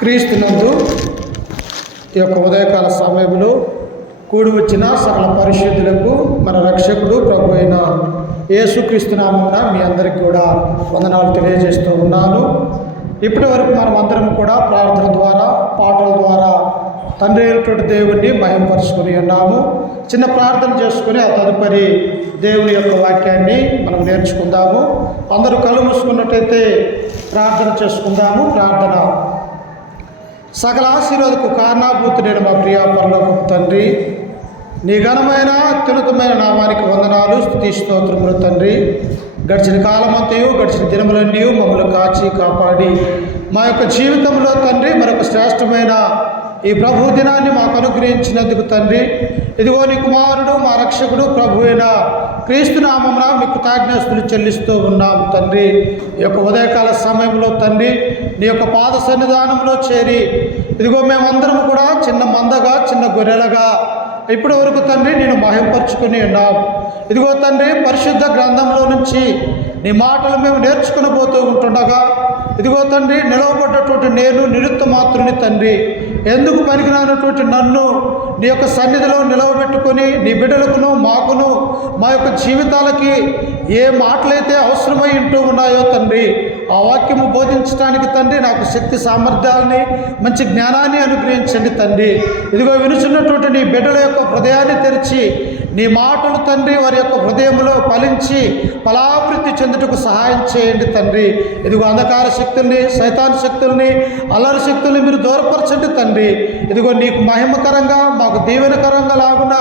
క్రీస్తునందు ఈ యొక్క ఉదయకాల సమయంలో కూడి వచ్చిన సకల పరిశుద్ధులకు మన రక్షకుడు ప్రభు అయిన యేసుక్రీస్తు నామమున మీ అందరికీ కూడా వందనాలు తెలియజేస్తూ ఉన్నాను. ఇప్పటి వరకు మనం అందరం కూడా ప్రార్థన ద్వారా, పాటల ద్వారా తండ్రి అయినటువంటి దేవుణ్ణి మహిమపరుచుకొని ఉన్నాము. చిన్న ప్రార్థన చేసుకుని ఆ తదుపరి దేవుని యొక్క వాక్యాన్ని మనం నేర్చుకుందాము. అందరూ కళ్ళు మూసుకున్నట్టయితే ప్రార్థన చేసుకుందాము. ప్రార్థన. సకల ఆశీర్వాదకు కారణాభూతుడైన మా ప్రియ పరలోకపు తండ్రి, నీ ఘనమైన అత్యున్నతమైన నామానికి వందనాలు, స్తుతి స్తోత్రములు తండ్రి. గడిచిన కాలమంతయు, గడిచిన దినములన్నీ మమ్మల్ని కాచి కాపాడి మా యొక్క జీవితంలో తండ్రి మరొక శ్రేష్టమైన ఈ ప్రభు దినాన్ని మాకు అనుగ్రహించినందుకు తండ్రి, ఇదిగో నీ కుమారుడు మా రక్షకుడు ప్రభు అయిన క్రీస్తు నామమున మీకు కృతజ్ఞతలు చెల్లిస్తూ ఉన్నాము తండ్రి. ఈ యొక్క ఉదయకాల సమయంలో తండ్రి నీ యొక్క పాద సన్నిధానంలో చేరి ఇదిగో మేమందరం కూడా చిన్న మందగా, చిన్న గొర్రెలుగా ఇప్పటి వరకు తండ్రి నేను మహింపరుచుకుని ఉన్నాం. ఇదిగో తండ్రి పరిశుద్ధ గ్రంథంలో నుంచి నీ మాటలు మేము నేర్చుకుని పోతూ ఉంటుండగా ఇదిగో తండ్రి నిలవబడ్డటువంటి నేను నిరుత్త మాత్రుని తండ్రి, ఎందుకు పనికిరానటువంటి నన్ను నీ యొక్క సన్నిధిలో నిలవబెట్టుకొని నీ బిడ్డలకును మాకును మా యొక్క జీవితాలకి ఏ మాటలైతే అవసరమై ఉంటూ ఉన్నాయో తండ్రి ఆ వాక్యము బోధించడానికి తండ్రి నాకు శక్తి సామర్థ్యాలని, మంచి జ్ఞానాన్ని అనుగ్రహించండి తండ్రి. ఇదిగో వినుచున్నటువంటి నీ బిడ్డల యొక్క హృదయాన్ని తెరిచి నీ మాటలు తండ్రి వారి యొక్క హృదయంలో ఫలించి ఫలాభివృద్ధి చెందుటకు సహాయం చేయండి తండ్రి. ఇదిగో అంధకార శక్తుల్ని, సైతాన్ శక్తుల్ని, అల్లరి శక్తుల్ని మీరు దూరపరచండి తండ్రి. ఇదిగో నీకు మహిమకరంగా, మాకు దీవెనకరంగా లాగున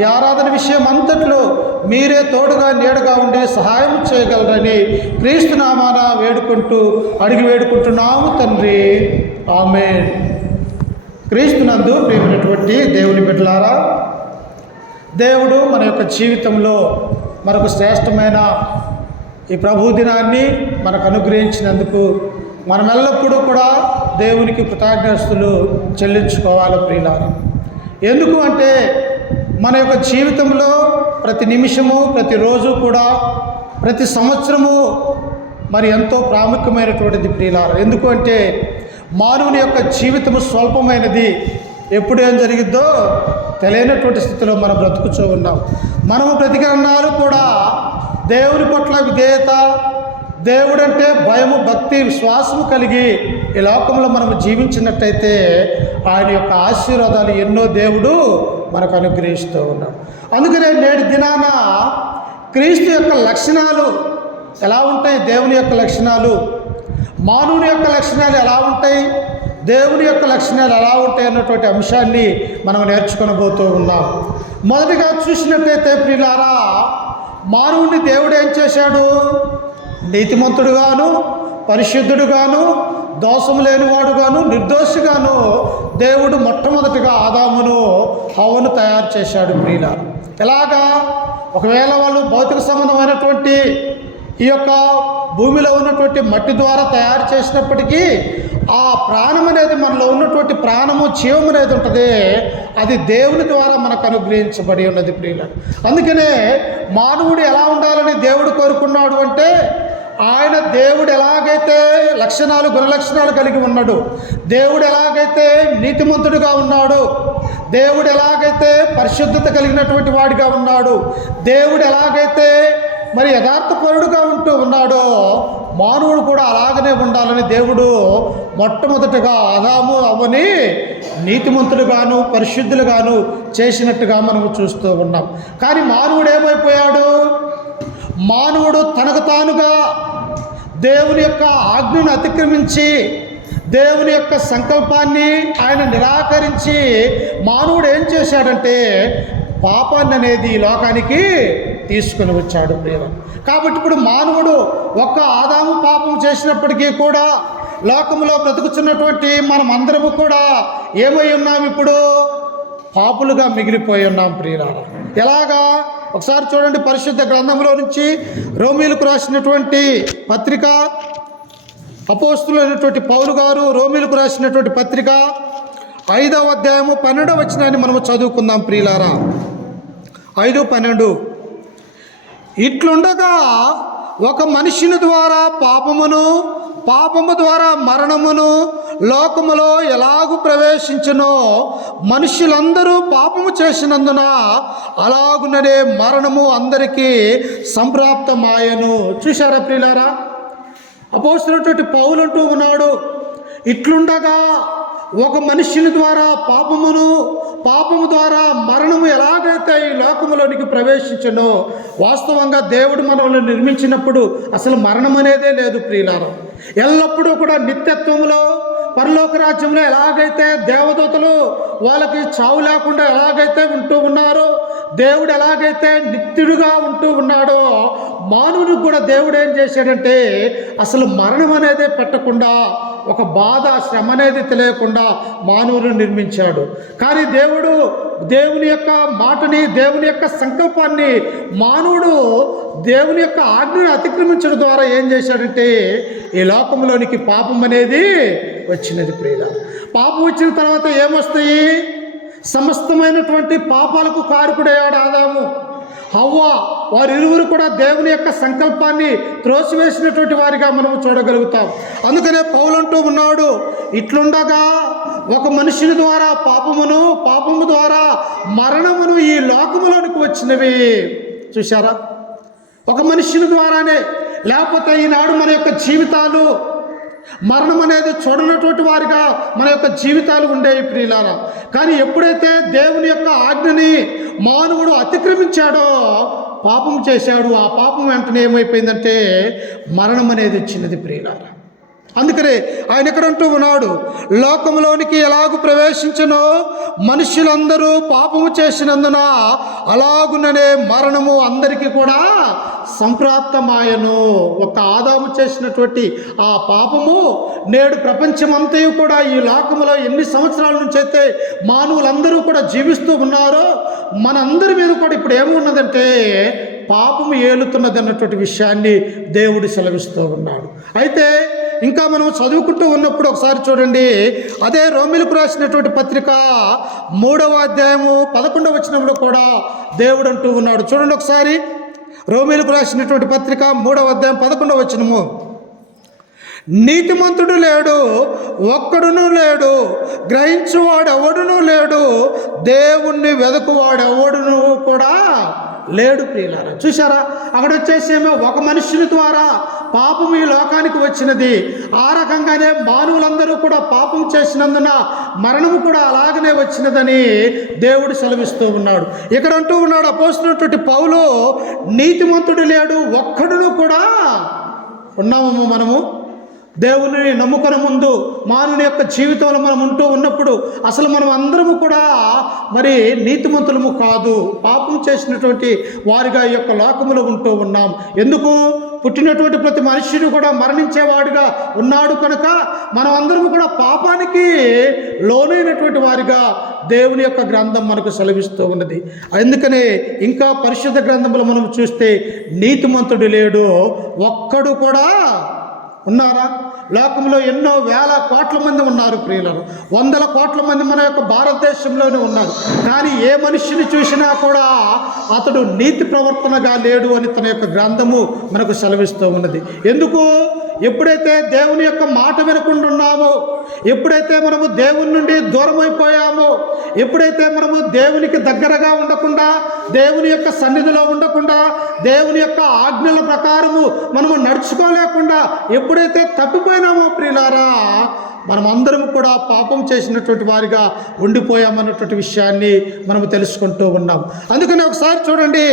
ఈ ఆరాధన విషయం అంతట్లో మీరే తోడుగా నీడగా ఉండి సహాయం చేయగలరని క్రీస్తు నామాన అడిగి వేడుకుంటున్నాము తండ్రి. ఆమేన్. క్రీస్తునందు ప్రియమైనటువంటి దేవుని బిడ్డలారా, దేవుడు మన యొక్క జీవితంలో మరొక శ్రేష్టమైన ఈ ప్రభు దినాన్ని మనకు అనుగ్రహించినందుకు మనం ఎల్లప్పుడూ కూడా దేవునికి కృతజ్ఞతలు చెల్లించుకోవాలి ప్రియులారా. ఎందుకు అంటే మన యొక్క జీవితంలో ప్రతి నిమిషము, ప్రతిరోజు కూడా, ప్రతి సంవత్సరము మరి ఎంతో ప్రాముఖ్యమైనటువంటిది ప్రియులారా. ఎందుకు అంటే మానవుని యొక్క జీవితము స్వల్పమైనది. ఎప్పుడు ఏం జరిగిద్దో తెలియనటువంటి స్థితిలో మనం బ్రతుకుతూ ఉన్నాం. మనము ప్రతికరణాలు కూడా దేవుని పట్ల విధేయత, దేవుడంటే భయము, భక్తి, విశ్వాసము కలిగి ఈ లోకంలో మనము జీవించినట్టయితే ఆయన యొక్క ఆశీర్వాదాలు ఎన్నో దేవుడు మనకు అనుగ్రహిస్తూ ఉన్నాడు. అందుకనే నేటి దినాన క్రీస్తు యొక్క లక్షణాలు ఎలా ఉంటాయి, దేవుని యొక్క లక్షణాలు, మానవుని యొక్క లక్షణాలు ఎలా ఉంటాయి, దేవుని యొక్క లక్షణాలు ఎలా ఉంటాయి అన్నటువంటి అంశాన్ని మనం నేర్చుకొనబోతూ ఉన్నాం. మొదటిగా చూసినట్టయితే ప్రియులారా, మానవుని దేవుడు ఏం చేశాడు? నీతిమంతుడుగాను, పరిశుద్ధుడుగాను, దోషము లేనివాడుగాను, నిర్దోషిగాను దేవుడు మొట్టమొదటిగా ఆదామును హవ్వను తయారు చేశాడు ప్రియులారా. ఎలాగా? ఒకవేళ వాళ్ళు భౌతిక సంబంధమైనటువంటి ఈ యొక్క భూమిలో ఉన్నటువంటి మట్టి ద్వారా తయారు చేసినప్పటికీ ఆ ప్రాణం అనేది, మనలో ఉన్నటువంటి ప్రాణము, జీవం అనేది ఉంటుంది, అది దేవుని ద్వారా మనకు అనుగ్రహించబడి ఉన్నది ప్రియులారా. అందుకనే మానవుడు ఎలా ఉండాలని దేవుడు కోరుకున్నాడు అంటే, ఆయన దేవుడు ఎలాగైతే లక్షణాలు, గుణలక్షణాలు కలిగి ఉన్నాడు, దేవుడు ఎలాగైతే నీతిమంతుడిగా ఉన్నాడు, దేవుడు ఎలాగైతే పరిశుద్ధత కలిగినటువంటి వాడిగా ఉన్నాడు, దేవుడు ఎలాగైతే మరి యథార్థపరుడుగా ఉంటూ ఉన్నాడో మానవుడు కూడా అలాగనే ఉండాలని దేవుడు మొట్టమొదటిగా ఆదాము అవ్వని నీతిమంతులుగాను, పరిశుద్ధులుగాను చేసినట్టుగా మనము చూస్తూ ఉన్నాం. కానీ మానవుడు ఏమైపోయాడు? మానవుడు తనకు తానుగా దేవుని యొక్క ఆజ్ఞను అతిక్రమించి, దేవుని యొక్క సంకల్పాన్ని ఆయన నిరాకరించి మానవుడు ఏం చేశాడంటే పాపాన్ని అనేది ఈ లోకానికి తీసుకుని వచ్చాడు ప్రియులు. కాబట్టి ఇప్పుడు మానవుడు ఒక్క ఆదాము పాపం చేసినప్పటికీ కూడా లోకంలో బ్రతుకుతున్నటువంటి మనం అందరము కూడా ఏమై ఉన్నాం? ఇప్పుడు పాపులుగా మిగిలిపోయి ఉన్నాం ప్రియులారా. ఎలాగా? ఒకసారి చూడండి, పరిశుద్ధ గ్రంథంలో నుంచి రోమీలకు రాసినటువంటి పత్రిక, అపోస్తులైనటువంటి పౌలు గారు రోమీలకు రాసినటువంటి పత్రిక 5వ అధ్యాయము 12వ వచనాన్ని మనము చదువుకుందాం ప్రియులారా. 5:12. ఇట్లుండగా ఒక మనిషిని ద్వారా పాపమును, పాపము ద్వారా మరణమును లోకములో ఎలాగు ప్రవేశించునో మనుషులందరూ పాపము చేసినందున అలాగుననే మరణము అందరికీ సంప్రాప్తమాయను. చూశారా ప్రియులారా, అపోస్తలుడైనటువంటి పౌలు అంటూ ఉన్నాడు, ఇట్లుండగా ఒక మనుష్యుని ద్వారా పాపము ద్వారా మరణము ఎలాగైతే ఈ లోకములోనికి ప్రవేశించనో, వాస్తవంగా దేవుడు మనల్ని నిర్మించినప్పుడు అసలు మరణం అనేదే లేదు ప్రియులారా. ఎల్లప్పుడూ కూడా నిత్యత్వంలో పరలోక రాజ్యంలో ఎలాగైతే దేవదూతలు వాళ్ళకి చావు లేకుండా ఎలాగైతే ఉంటూ ఉన్నారో, దేవుడు ఎలాగైతే నిత్యుడుగా ఉంటూ ఉన్నాడో, మానవునికి కూడా దేవుడు ఏం చేశాడంటే అసలు మరణం అనేది పెట్టకుండా, ఒక బాధ శ్రమ అనేది తెలియకుండా మానవులను నిర్మించాడు. కానీ దేవుడు దేవుని యొక్క మాటని, దేవుని యొక్క సంకల్పాన్ని మానవుడు దేవుని యొక్క ఆజ్ఞను అతిక్రమించడం ద్వారా ఏం చేశాడంటే ఈ లోకంలోనికి పాపం అనేది వచ్చినది ప్రియులారా. పాపం వచ్చిన తర్వాత ఏమొస్తాయి? సమస్తమైనటువంటి పాపాలకు కారకుడయ్యాడు ఆదాము, హవ్వ. వారిరువురు కూడా దేవుని యొక్క సంకల్పాన్ని త్రోసివేసినటువంటి వారిగా మనము చూడగలుగుతాం. అందుకనే పౌలు అంటూ ఉన్నాడు, ఇట్లుండగా ఒక మనుషుని ద్వారా పాపము ద్వారా మరణమును ఈ లోకములోనికి వచ్చినవి. చూశారా, ఒక మనుషుని ద్వారానే. లేకపోతే ఈనాడు మన యొక్క జీవితాలు మరణం అనేది చూడనటువంటి వారిగా మన యొక్క జీవితాలు ఉండేవి ప్రియులారా. కానీ ఎప్పుడైతే దేవుని యొక్క ఆజ్ఞని మానవుడు అతిక్రమించాడో, పాపం చేశాడు, ఆ పాపం వెంటనే ఏమైపోయిందంటే మరణం అనేది వచ్చినది ప్రియులారా. అందుకనే ఆయన ఎక్కడంటూ ఉన్నాడు, లోకంలోనికి ఎలాగు ప్రవేశించనో మనుషులందరూ పాపము చేసినందున అలాగుననే మరణము అందరికీ కూడా సంప్రాప్తమాయను. ఒక ఆదాము చేసినటువంటి ఆ పాపము నేడు ప్రపంచమంతయు కూడా ఈ లోకములో ఎన్ని సంవత్సరాల నుంచి అయితే మానవులందరూ కూడా జీవిస్తూ ఉన్నారో మనందరి మీద కూడా ఇప్పుడు ఏమున్నదంటే పాపము ఏలుతున్నది అన్నటువంటి విషయాన్ని దేవుడు సెలవిస్తూ ఉన్నాడు. అయితే ఇంకా మనం చదువుకుంటూ ఉన్నప్పుడు ఒకసారి చూడండి, అదే రోమీయులకు రాసినటువంటి పత్రిక 3వ అధ్యాయము 11వ వచనంలో కూడా దేవుడు అంటూ ఉన్నాడు. చూడండి ఒకసారి, రోమీయులకు రాసినటువంటి పత్రిక 3వ అధ్యాయం 11వ వచనము, నీతిమంతుడు లేడు, ఒక్కడునూ లేడు, గ్రహించువాడు ఎవడునూ లేడు, దేవుణ్ణి వెదకువాడు ఎవడునూ కూడా లేడు ప్రియులారా. చూసారా, అక్కడ వచ్చేసేమో ఒక మనుషుని ద్వారా పాపం ఈ లోకానికి వచ్చినది. ఆ రకంగానే మానవులందరూ కూడా పాపం చేసినందున మరణము కూడా అలాగనే వచ్చినదని దేవుడు సెలవిస్తూ ఉన్నాడు. ఇక్కడ అంటూ ఉన్నాడు అపోస్తలుడైనటువంటి పౌలు, నీతిమంతుడు లేడు, ఒక్కడును కూడా. ఉన్నాము మనము దేవుని నమ్ముకునే ముందు మానవుని యొక్క జీవితంలో మనం ఉంటూ ఉన్నప్పుడు అసలు మనం అందరము కూడా మరి నీతిమంతులము కాదు, పాపం చేసినటువంటి వారిగా ఈ యొక్క లోకములో ఉంటూ ఉన్నాం. ఎందుకు? పుట్టినటువంటి ప్రతి మనుష్యుడు కూడా మరణించేవాడుగా ఉన్నాడు కనుక మనం అందరము కూడా పాపానికి లోనైనటువంటి వారిగా దేవుని యొక్క గ్రంథం మనకు సెలవిస్తూ ఉన్నది. అందుకనే ఇంకా పరిశుద్ధ గ్రంథంలో మనం చూస్తే నీతిమంతుడు లేడు, ఒక్కడు కూడా. ఉన్నారా? లోకంలో ఎన్నో వేల కోట్ల మంది ఉన్నారు ప్రియులను, వందల కోట్ల మంది మన యొక్క భారతదేశంలోనే ఉన్నారు. కానీ ఏ మనిషిని చూసినా కూడా అతడు నీతి ప్రవర్తనగా లేడు అని తన యొక్క గ్రంథము మనకు సెలవిస్తూ ఉన్నది. ఎందుకు? ఎప్పుడైతే దేవుని యొక్క మాట వినకుండా ఉన్నామో, ఎప్పుడైతే మనము దేవుని నుండి దూరం అయిపోయామో, ఎప్పుడైతే మనము దేవునికి దగ్గరగా ఉండకుండా, దేవుని యొక్క సన్నిధిలో ఉండకుండా, దేవుని యొక్క ఆజ్ఞల ప్రకారము మనము నడుచుకోలేకుండా ఎప్పుడైతే తప్పిపోయినామో ప్రియులారా, మనమందరం కూడా పాపం చేసినటువంటి వారిగా ఉండిపోయామన్నటువంటి విషయాన్ని మనము తెలుసుకుంటూ ఉన్నాం. అందుకని ఒకసారి చూడండి,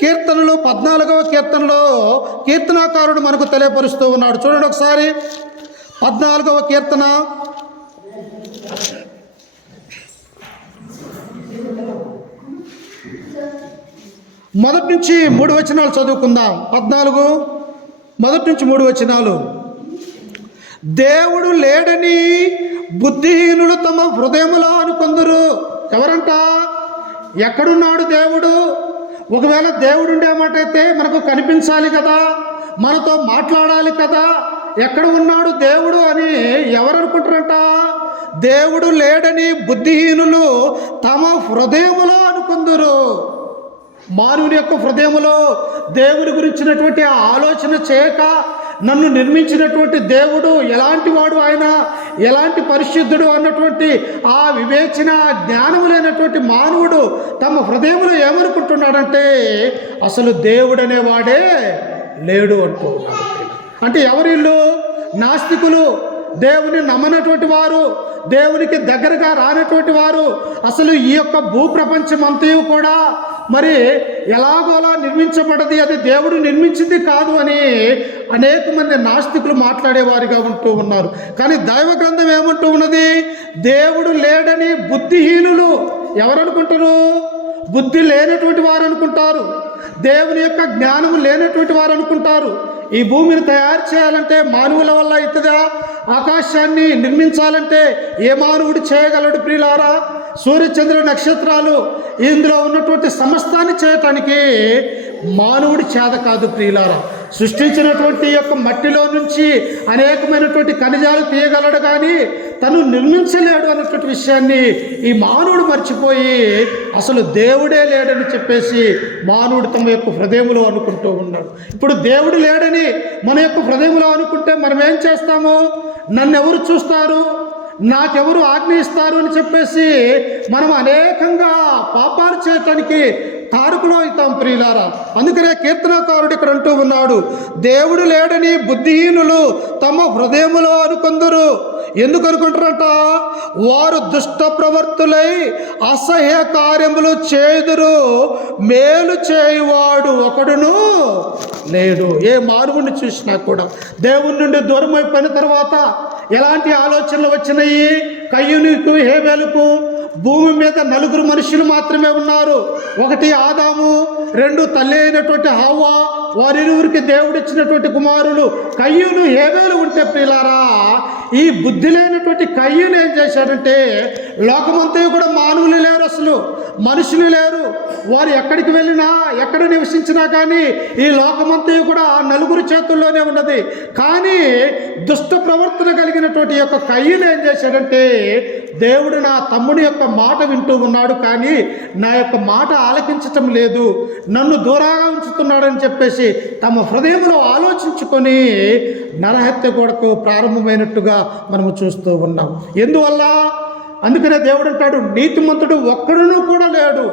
కీర్తనలు 14వ కీర్తనలో కీర్తనాకారుడు మనకు తెలియపరుస్తూ ఉన్నాడు. చూడండి ఒకసారి, 14వ కీర్తన 1 నుంచి 3 వచనాలు చదువుకుందాం. 14 1 నుంచి 3 వచనాలు. దేవుడు లేడని బుద్ధిహీనులు తమ హృదయములో అనుకొందురు. ఎవరంట? ఎక్కడున్నాడు దేవుడు? ఒకవేళ దేవుడు ఉండే మాట అయితే మనకు కనిపించాలి కదా, మనతో మాట్లాడాలి కదా. ఎక్కడ ఉన్నాడు దేవుడు అని ఎవరు అనుకుంటారంట? దేవుడు లేడని బుద్ధిహీనులు తమ హృదయములో అనుకుందురు. మానవుని యొక్క హృదయంలో దేవుని గురించినటువంటి ఆ ఆలోచన చేయక నన్ను నిర్మించినటువంటి దేవుడు ఎలాంటి వాడు, ఆయన ఎలాంటి పరిశుద్ధుడు అన్నటువంటి ఆ వివేచన జ్ఞానం లేనటువంటి మానవుడు తమ హృదయంలో ఏమనుకుంటున్నాడంటే అసలు దేవుడు అనేవాడే లేడు అంటూ ఉన్నాడు. అంటే ఎవరిల్లు? నాస్తికులు, దేవుని నమ్మనటువంటి వారు, దేవునికి దగ్గరగా రానటువంటి వారు. అసలు ఈ యొక్క భూప్రపంచం అంతయు కూడా మరి ఎలాగోలా నిర్మించబడ్డది, అది దేవుడు నిర్మించింది కాదు అని అనేక మంది నాస్తికులు మాట్లాడేవారిగా ఉంటూ ఉన్నారు. కానీ దైవ గ్రంథం ఏమంటూ ఉన్నది? దేవుడు లేడని బుద్ధిహీనులు ఎవరు అనుకుంటారు? బుద్ధి లేనటువంటి వారు అనుకుంటారు, దేవుని యొక్క జ్ఞానం లేనటువంటి వారు అనుకుంటారు. ఈ భూమిని తయారు చేయాలంటే మానవుల వల్ల అవుతుందా? ఆకాశాన్ని నిర్మించాలంటే ఏ మానవుడు చేయగలడు ప్రియులారా? సూర్యచంద్ర నక్షత్రాలు ఇందులో ఉన్నటువంటి సమస్తాన్ని చేయటానికి మానవుడి చేత కాదు ప్రియులారా. సృష్టించినటువంటి యొక్క మట్టిలో నుంచి అనేకమైనటువంటి ఖనిజాలు తీయగలడు, కానీ తను నిర్మించలేడు అన్నటువంటి విషయాన్ని ఈ మానవుడు మర్చిపోయి అసలు దేవుడే లేడని చెప్పేసి మానవుడు తమ యొక్క హృదయంలో అనుకుంటూ ఉన్నాడు. ఇప్పుడు దేవుడు లేడని మన యొక్క హృదయంలో అనుకుంటే మనం ఏం చేస్తాము? నన్ను ఎవరు చూస్తారు, నాకెవరు ఆజ్ఞ ఇస్తారు అని చెప్పేసి మనం అనేకంగా పాపాలు చేయటానికి తారుకులు అవుతాం ప్రియులారా. అందుకనే కీర్తనకారుడు ఇక్కడ అంటూ ఉన్నాడు, దేవుడు లేడని బుద్ధిహీనులు తమ హృదయములో అనుకొందురు. ఎందుకు అనుకుంటారంట? వారు దుష్ట ప్రవర్తులై అసహ్య కార్యములు చేయుదురు, మేలు చేయువాడు ఒకడును లేడు. ఏ మానవుడిని చూసినా కూడా దేవుని నుండి దూరం అయిపోయిన తర్వాత ఎలాంటి ఆలోచనలు వచ్చినాయి? కయ్యూనుకు హేబేలుకు భూమి మీద 4 మనుషులు మాత్రమే ఉన్నారు. 1 ఆదాము, 2 తల్లి అయినటువంటి హవ్వ, వారిరువురికి దేవుడిచ్చినటువంటి కుమారులు కయ్యూను హేబేలు ఉంటే ప్రియులారా, ఈ బుద్ధి లేనటువంటి కయ్యూను ఏం చేశాడంటే లోకమంతా కూడా మానవులు లేరు, అసలు మనుషులు లేరు. వారు ఎక్కడికి వెళ్ళినా ఎక్కడ నివసించినా కానీ ఈ లోకమంతా కూడా 4 చేతుల్లోనే ఉన్నది. కానీ దుష్ట ప్రవర్తన కలిగినటువంటి యొక్క కయ్యూను ఏం చేశాడంటే దేవుడు నా తమ్ముడి యొక్క మాట వింటూ ఉన్నాడు, కానీ నా యొక్క మాట ఆలకించటం లేదు, నన్ను దూరంగా ఉంచుతున్నాడని చెప్పేసి తమ హృదయంలో ఆలోచించుకొని నరహత్య కొరకు ప్రారంభమైనట్టుగా మనము చూస్తూ ఉన్నాం. ఎందువల్ల? అందుకనే దేవుడు అంటాడు, నీతిమంతుడు ఒక్కడును కూడా లేడు,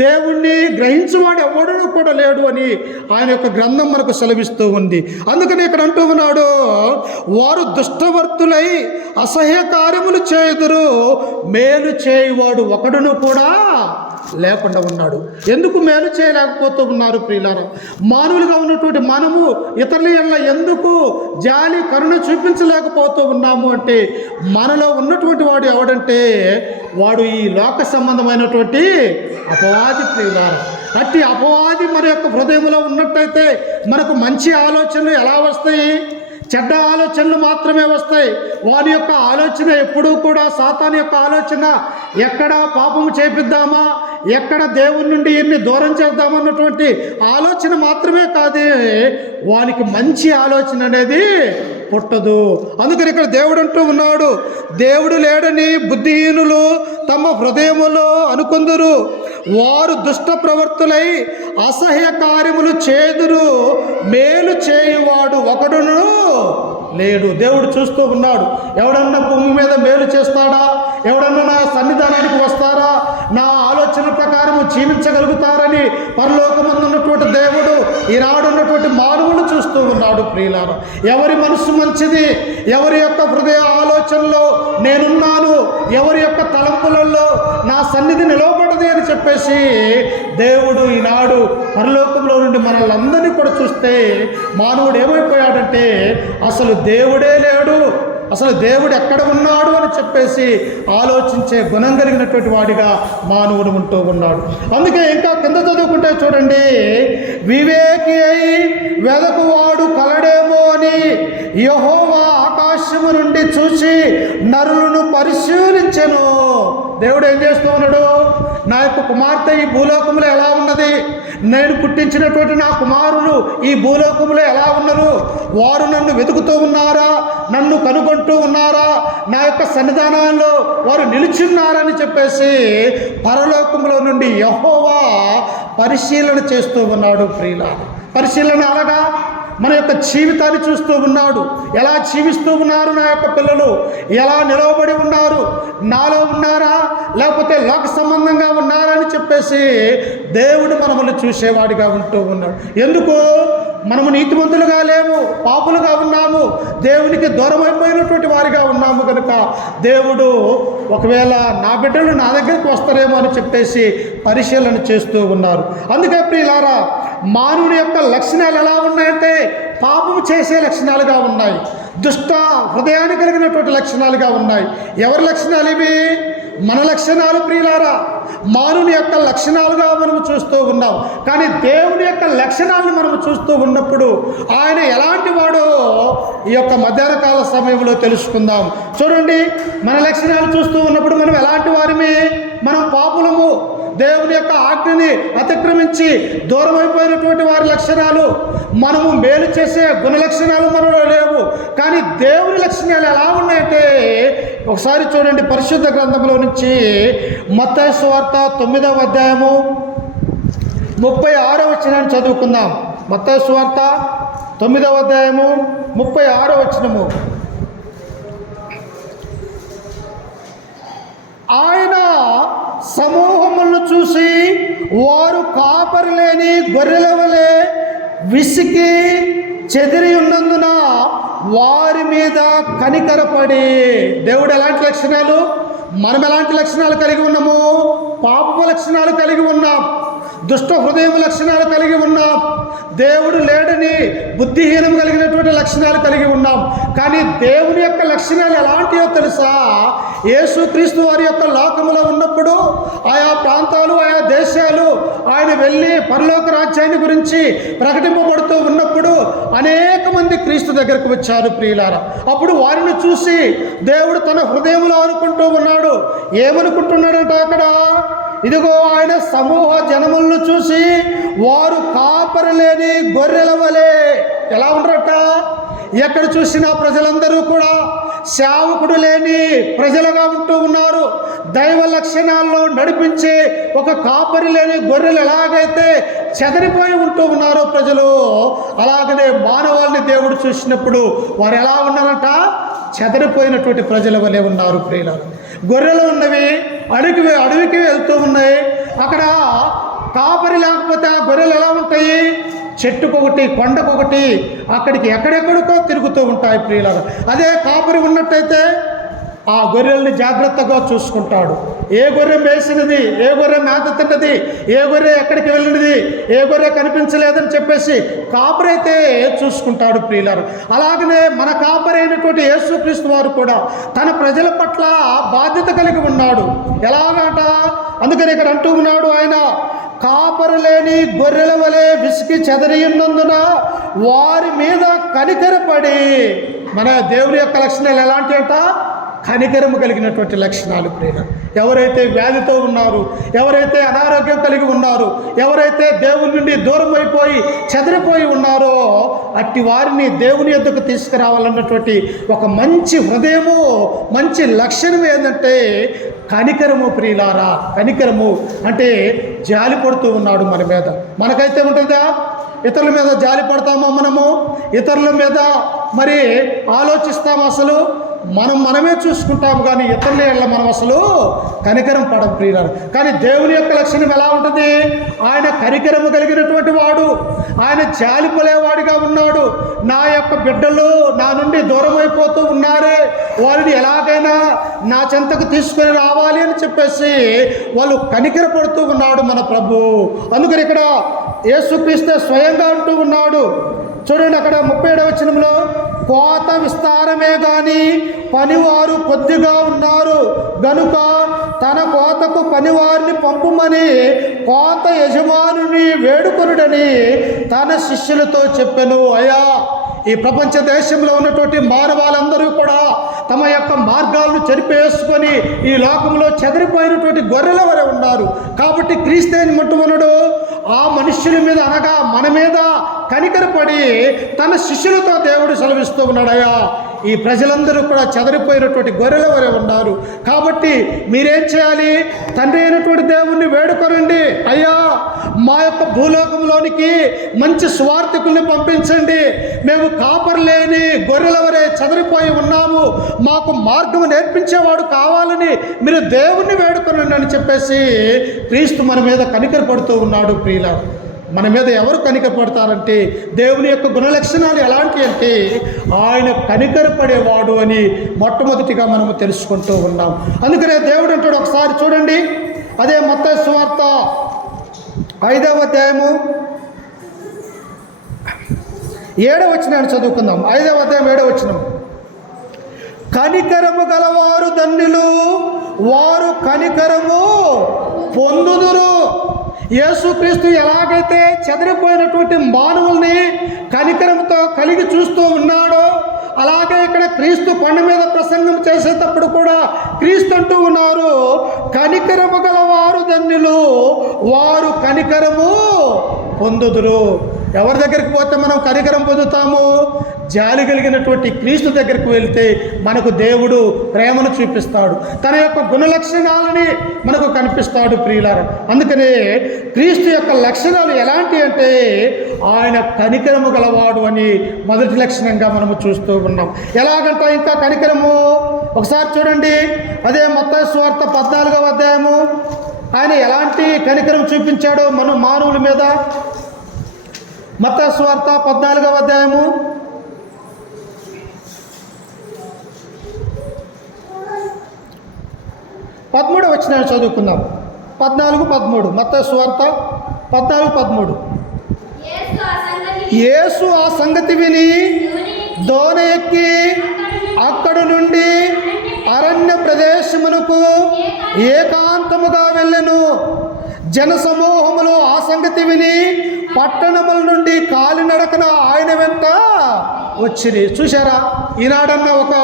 దేవుణ్ణి గ్రహించువాడు ఎవడును కూడా లేడు అని ఆయన యొక్క గ్రంథం మనకు సెలవిస్తూ ఉంది. అందుకని ఇక్కడ అంటూ ఉన్నాడు, వారు దుష్టవర్తులై అసహ్య కార్యములు చేయుదురు, మేలు చేయువాడు ఒకడును కూడా లేకుండా ఉన్నాడు. ఎందుకు మేలు చేయలేకపోతూ ఉన్నారు ప్రియులారా? మానవులుగా ఉన్నటువంటి మనము ఇతరుల ఎడల ఎందుకు జాలి కరుణ చూపించలేకపోతూ ఉన్నాము అంటే మనలో ఉన్నటువంటి వాడు ఎవడంటే వాడు ఈ లోక సంబంధమైనటువంటి అపవాది ప్రియులారా. అట్టి అపవాది మన యొక్క హృదయంలో ఉన్నట్టయితే మనకు మంచి ఆలోచనలు ఎలా వస్తాయి? చెడ్డ ఆలోచనలు మాత్రమే వస్తాయి. వారి యొక్క ఆలోచన ఎప్పుడూ కూడా సాతాను యొక్క ఆలోచన ఎక్కడ పాపము చేపిద్దామా, ఎక్కడ దేవుని నుండి ఇన్ని దూరం చేద్దామన్నటువంటి ఆలోచన మాత్రమే కాదు, వానికి మంచి ఆలోచన అనేది పుట్టదు. అందుకని ఇక్కడ దేవుడు అంటూ ఉన్నాడు, దేవుడు లేడని బుద్ధిహీనులు తమ హృదయములో అనుకొందురు, వారు దుష్ట ప్రవర్తులై అసహ్య కార్యములు చేదురు, మేలు చేయువాడు ఒకడును లేడు. దేవుడు చూస్తూ ఉన్నాడు, ఎవడన్నా భూమి మీద మేలు చేస్తాడా, ఎవడన్నా నా సన్నిధానానికి వస్తారా, నా ఆలోచన ప్రకారము జీవించగలుగుతారని పరలోకమందు ఉన్నటువంటి దేవుడు ఈనాడున్నటువంటి మానవులు చూస్తూ ఉన్నాడు ప్రియులారా. ఎవరి మనసు మంచిది, ఎవరి యొక్క హృదయ ఆలోచనలో నేనున్నాను, ఎవరి యొక్క తలంపులలో నా సన్నిధి నిలవబడది అని చెప్పేసి దేవుడు ఈనాడు పరలోకంలో నుండి మనల్ని అందరినీ కూడా చూస్తే మానవుడు ఏమైపోయాడంటే అసలు దేవుడే లేడు, అసలు దేవుడు ఎక్కడ ఉన్నాడు అని చెప్పేసి ఆలోచించే గుణం కలిగినటువంటి వాడిగా మానవుడు ఉంటూ ఉన్నాడు. అందుకే ఇంకా కింద చదువుకుంటే చూడండి, వివేకి అయి వెదకువాడు కలడేమో అని యెహోవా ఆకాశము నుండి చూసి నరులను పరిశీలించెను. దేవుడు ఏం చేస్తూ ఉన్నాడు? నా యొక్క కుమార్తె ఈ భూలోకంలో ఎలా ఉన్నది, నేను పుట్టించినటువంటి నా కుమారులు ఈ భూలోకంలో ఎలా ఉన్నారు, వారు నన్ను వెతుకుతూ ఉన్నారా, నన్ను కనుగొంటూ ఉన్నారా, నా యొక్క సన్నిధానంలో వారు నిలిచున్నారని చెప్పేసి పరలోకంలో నుండి యెహోవా పరిశీలన చేస్తూ ఉన్నాడు ప్రియులారా. పరిశీలన అనగా మన యొక్క జీవితాన్ని చూస్తూ ఉన్నాడు. ఎలా జీవిస్తూ ఉన్నారు నా యొక్క పిల్లలు, ఎలా నిలవబడి ఉన్నారు, నాలో ఉన్నారా లేకపోతే లోక సంబంధంగా ఉన్నారా అని చెప్పేసి దేవుడు మనల్ని చూసేవాడిగా ఉంటూ ఉన్నాడు. ఎందుకు? మనము నీతిమంతులుగా లేము, పాపులుగా ఉన్నాము, దేవునికి దూరం అయిపోయినటువంటి వారిగా ఉన్నాము కనుక దేవుడు ఒకవేళ నా బిడ్డలు నా దగ్గరికి వస్తారేమో అని చెప్పేసి పరిశీలన చేస్తూ ఉన్నారు. అందుకే ప్రియులారా, మానవుని యొక్క లక్షణాలు ఎలా ఉన్నాయంటే పాపము చేసే లక్షణాలుగా ఉన్నాయి, దుష్ట హృదయాన్ని కలిగినటువంటి లక్షణాలుగా ఉన్నాయి. ఎవరి లక్షణాలు ఇవి? మన లక్షణాలు ప్రియులారా. మానవుని యొక్క లక్షణాలుగా మనం చూస్తూ ఉన్నాం. కానీ దేవుని యొక్క లక్షణాలను మనం చూస్తూ ఉన్నప్పుడు ఆయన ఎలాంటి వాడో ఈ యొక్క మధ్యాహ్న కాల సమయంలో తెలుసుకుందాం. చూడండి, మన లక్షణాలు చూస్తూ ఉన్నప్పుడు మనం ఎలాంటి వారిమి? మనం పాపులము, దేవుని యొక్క ఆజ్ఞని అతిక్రమించి దూరం అయిపోయినటువంటి వారి లక్షణాలు. మనము మేలు చేసే గుణ లక్షణాలు మనలో లేవు. కానీ దేవుని లక్షణాలు ఎలా ఉన్నాయంటే ఒకసారి చూడండి, పరిశుద్ధ గ్రంథంలో నుంచి మత్తయి సువార్త 9వ అధ్యాయము 36వ వచనాన్ని చదువుకుందాం. మత్తయి సువార్త 9వ అధ్యాయము 36వ వచనము. ఆయన సమూహములను చూసి వారు కాపరి లేని గొర్రెల వలె విసికి చెదిరి ఉన్నందున వారి మీద కనికరపడి. దేవుడు ఎలాంటి లక్షణాలు, మనం ఎలాంటి లక్షణాలు కలిగి ఉన్నాము? పాపపు లక్షణాలు కలిగి ఉన్నాం, దుష్ట హృదయం లక్షణాలు కలిగి ఉన్నాం, దేవుడు లేడని బుద్ధిహీనం కలిగినటువంటి లక్షణాలు కలిగి ఉన్నాం. కానీ దేవుని యొక్క లక్షణాలు ఎలాంటివో తెలుసా? యేసుక్రీస్తు వారి యొక్క లోకములో ఉన్నప్పుడు ఆయా ప్రాంతాలు, ఆయా దేశాలు ఆయన వెళ్ళి పరలోక రాజ్యాన్ని గురించి ప్రకటింపబడుతూ ఉన్నప్పుడు అనేక మంది క్రీస్తు దగ్గరకు వచ్చారు ప్రియులారా. అప్పుడు వారిని చూసి దేవుడు తన హృదయంలో అనుకుంటూ ఉన్నాడు. ఏమనుకుంటున్నాడంట అక్కడ? ఇదిగో ఆయన సమూహ జనములను చూసి వారు కాపరి లేని గొర్రెల వలె. ఎలా ఉండరట? ఎక్కడ చూసినా ప్రజలందరూ కూడా సేవకుడు లేని ప్రజలుగా ఉంటూ ఉన్నారు. దైవ లక్షణాల్లో నడిపించే ఒక కాపరి లేని గొర్రెలు ఎలాగైతే చెదరిపోయి ఉంటూ ఉన్నారో ప్రజలు, అలాగనే మానవాళ్ళని దేవుడు చూసినప్పుడు వారు ఎలా ఉన్నారంట? చెదరిపోయినటువంటి ప్రజల వలె ఉన్నారు ప్రియులారా. గొర్రెలు ఉన్నవి అడవికి వెళ్తూ ఉన్నాయి. అక్కడ కాపరి లేకపోతే ఆ గొర్రెలు ఎలా ఉంటాయి? చెట్టుకొకటి, కొండకొకటి, అక్కడికి ఎక్కడెక్కడికో తిరుగుతూ ఉంటాయి ప్రియులారా. అదే కాపరి ఉన్నట్టయితే ఆ గొర్రెల్ని జాగ్రత్తగా చూసుకుంటాడు. ఏ గొర్రె మేసినది, ఏ గొర్రె మేత తిన్నది, ఏ గొర్రె ఎక్కడికి వెళ్ళినది, ఏ గొర్రె కనిపించలేదని చెప్పేసి కాపరి అయితే చూసుకుంటాడు ప్రియులారు. అలాగనే మన కాపరి అయినటువంటి యేసుక్రీస్తు వారు కూడా తన ప్రజల పట్ల బాధ్యత కలిగి ఉన్నాడు. ఎలాగట? అందుకని ఇక్కడ అంటూ ఉన్నాడు ఆయన, కాపరి లేని గొర్రెల వలె విసికి చెదరియున్నందున వారి మీద కనికరపడి. మన దేవుని యొక్క లక్షణాలు ఎలాంటి అంట? కనికరము కలిగినటువంటి లక్షణాలు ప్రియులు. ఎవరైతే వ్యాధితో ఉన్నారు, ఎవరైతే అనారోగ్యం కలిగి ఉన్నారు, ఎవరైతే దేవుని నుండి దూరం అయిపోయి చెదిరిపోయి ఉన్నారో అట్టి వారిని దేవుని యొద్దకు తీసుకురావాలన్నటువంటి ఒక మంచి హృదయము, మంచి లక్షణం ఏంటంటే కనికరము ప్రియులారా. కనికరము అంటే జాలి పడుతూ ఉన్నాడు మన మీద. మనకైతే ఉంటుందా? ఇతరుల మీద జాలి పడతామా? మనము ఇతరుల మీద మరి ఆలోచిస్తాము? అసలు మనమే చూసుకుంటాము, కానీ ఇతరుల ఏళ్ళ మనం అసలు కనికరం పడం ప్రియులారు. కానీ దేవుని యొక్క లక్షణం ఎలా ఉంటుంది? ఆయన కనికరము కలిగినటువంటి వాడు, ఆయన జాలిపలేవాడిగా ఉన్నాడు. నా యొక్క బిడ్డలు నా నుండి దూరం అయిపోతూ ఉన్నారే, వారిని ఎలాగైనా నా చెంతకు తీసుకొని రావాలి అని చెప్పేసి వాళ్ళు కనికర పడుతూ ఉన్నాడు మన ప్రభు. అందుకని ఇక్కడ యేసుక్రీస్తు స్వయంగా అంటూ ఉన్నాడు. చూడండి అక్కడ 37వ వచనంలో, కోత విస్తారమే గాని పనివారు కొద్దిగా ఉన్నారు గనుక తన కోతకు పనివారిని పంపుమని కోత యజమానుని వేడుకొనుడని తన శిష్యులతో చెప్పెను. అయ్యా, ఈ ప్రపంచ దేశంలో ఉన్నటువంటి మానవాళ్ళందరూ కూడా తమ యొక్క మార్గాలను చెరిపేసుకొని ఈ లోకంలో చెదిరిపోయినటువంటి గొర్రెల వరే ఉన్నారు. కాబట్టి క్రీస్తు ఏమంటున్నాడు? ఆ మనుష్యుల మీద అనగా మన మీద కనికరపడి తన శిష్యులతో దేవుడు సెలవిస్తూ ఉన్నాడయ్యా, ఈ ప్రజలందరూ కూడా చెదరిపోయినటువంటి గొర్రెల వలె ఉన్నారు. కాబట్టి మీరేం చేయాలి? తండ్రి అయినటువంటి దేవుణ్ణి వేడుకోనండి. అయ్యా, మా యొక్క భూలోకంలోనికి మంచి స్వార్థకుల్ని పంపించండి. మేము కాపరి లేని గొర్రెల వలె చెదరిపోయి ఉన్నాము. మాకు మార్గం నేర్పించేవాడు కావాలని మీరు దేవుణ్ణి వేడుకోనండి అని చెప్పేసి క్రీస్తు మన మీద కనికరపడుతూ ఉన్నాడు. ప్రియుల, మన మీద ఎవరు కనికరపడతారంటే దేవుని యొక్క గుణలక్షణాలు ఎలాంటి అంటే ఆయన కనికరపడేవాడు అని మొట్టమొదటిగా మనము తెలుసుకుంటూ ఉన్నాం. అందుకనే దేవుడు అంటాడు, ఒకసారి చూడండి, అదే మత్తయి సువార్త 5వ అధ్యాయము 7వ వచనాన్ని చదువుకుందాం. 5వ అధ్యాయం 7వ వచనం. కనికరము గలవారు ధన్యులు, వారు కనికరము పొందుదురు. యేసుక్రీస్తు ఎలాగైతే చెదిరిపోయినటువంటి మానవుల్ని కనికరంతో కలిగి చూస్తూ ఉన్నాడో, అలాగే ఇక్కడ క్రీస్తు కొండ మీద ప్రసంగం చేసేటప్పుడు కూడా క్రీస్తు అంటూ ఉన్నారు, కనికరము గలవారు ధన్యులు, వారు కనికరము పొందుదురు. ఎవరి దగ్గరికి పోతే మనం కనికరం పొందుతాము? జాలి కలిగినటువంటి క్రీస్తు దగ్గరికి వెళ్తే మనకు దేవుడు ప్రేమను చూపిస్తాడు, తన యొక్క గుణలక్షణాలని మనకు కనిపిస్తాడు. ప్రియులారా, అందుకనే క్రీస్తు యొక్క లక్షణాలు ఎలాంటి అంటే ఆయన కనికరము గలవాడు అని మొదటి లక్షణంగా మనము చూస్తూ ఉన్నాం. ఎలాగంట ఇంకా కనికరము? ఒకసారి చూడండి, అదే మత్తయి సువార్త 14వ అధ్యాయము. ఆయన ఎలాంటి కనికరం చూపించాడో మన మానవుల మీద. మత్తయి సువార్త 14వ అధ్యాయము 13వ వచనాన్ని చదువుకుందాం. 14:13 మత్తయి సువార్త 14:13. యేసు ఆ సంగతి విని దోణ ఎక్కి అక్కడ నుండి అరణ్య ప్రదేశమునకు ఏకాంతముగా వెళ్ళెను. జన సమూహములు ఆ సంగతి విని పట్టణముల నుండి కాలినడకన ఆయన వెంట వచ్చింది. చూశారా, ఈనాడన్నా ఒక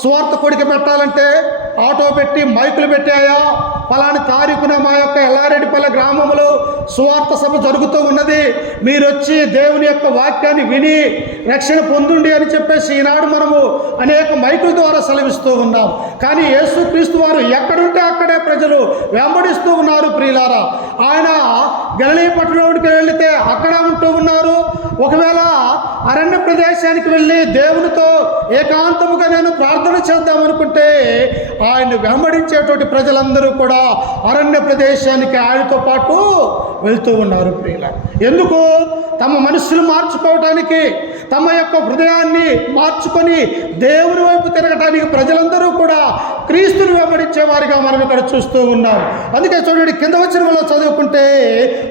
సువార్త కొడిక పెట్టాలంటే ఆటో పెట్టి మైకులు పెట్టాయా, ఫలాని తారీఖున మా యొక్క ఎల్లారెడ్డిపల్లె గ్రామంలో సువార్త సభ జరుగుతూ ఉన్నది, మీరు వచ్చి దేవుని యొక్క వాక్యాన్ని విని రక్షణ పొందుండి అని చెప్పేసి ఈనాడు మనము అనేక మైకుల ద్వారా సెలవిస్తూ ఉన్నాం. కానీ యేసుక్రీస్తు వారు ఎక్కడుంటే అక్కడే ప్రజలు వెంబడిస్తూ ఉన్నారు. ప్రియులారా, ఆయన గలిలయ పట్టణంలోకి వెళితే అక్కడ ఉంటూ ఉన్నారు. ఒకవేళ అరణ్య ప్రదేశానికి వెళ్ళి దేవునితో ఏకాంతముగా నేను ప్రార్థన చేద్దాం అనుకుంటే ఆయన వెంబడించేటువంటి ప్రజలందరూ కూడా అరణ్య ప్రదేశానికి ఆయనతో పాటు వెళ్తూ ఉన్నారు. ప్రియులారా, ఎందుకు? తమ మనస్సులు మార్చుకోవటానికి, తమ యొక్క హృదయాన్ని మార్చుకొని దేవుని వైపు తిరగటానికి ప్రజలందరూ కూడా క్రీస్తుని వెంబడించే వారిగా మనం ఇక్కడ చూస్తూ ఉన్నాం. అందుకే చూడండి, కింద వచనంలో చదువుకుంటే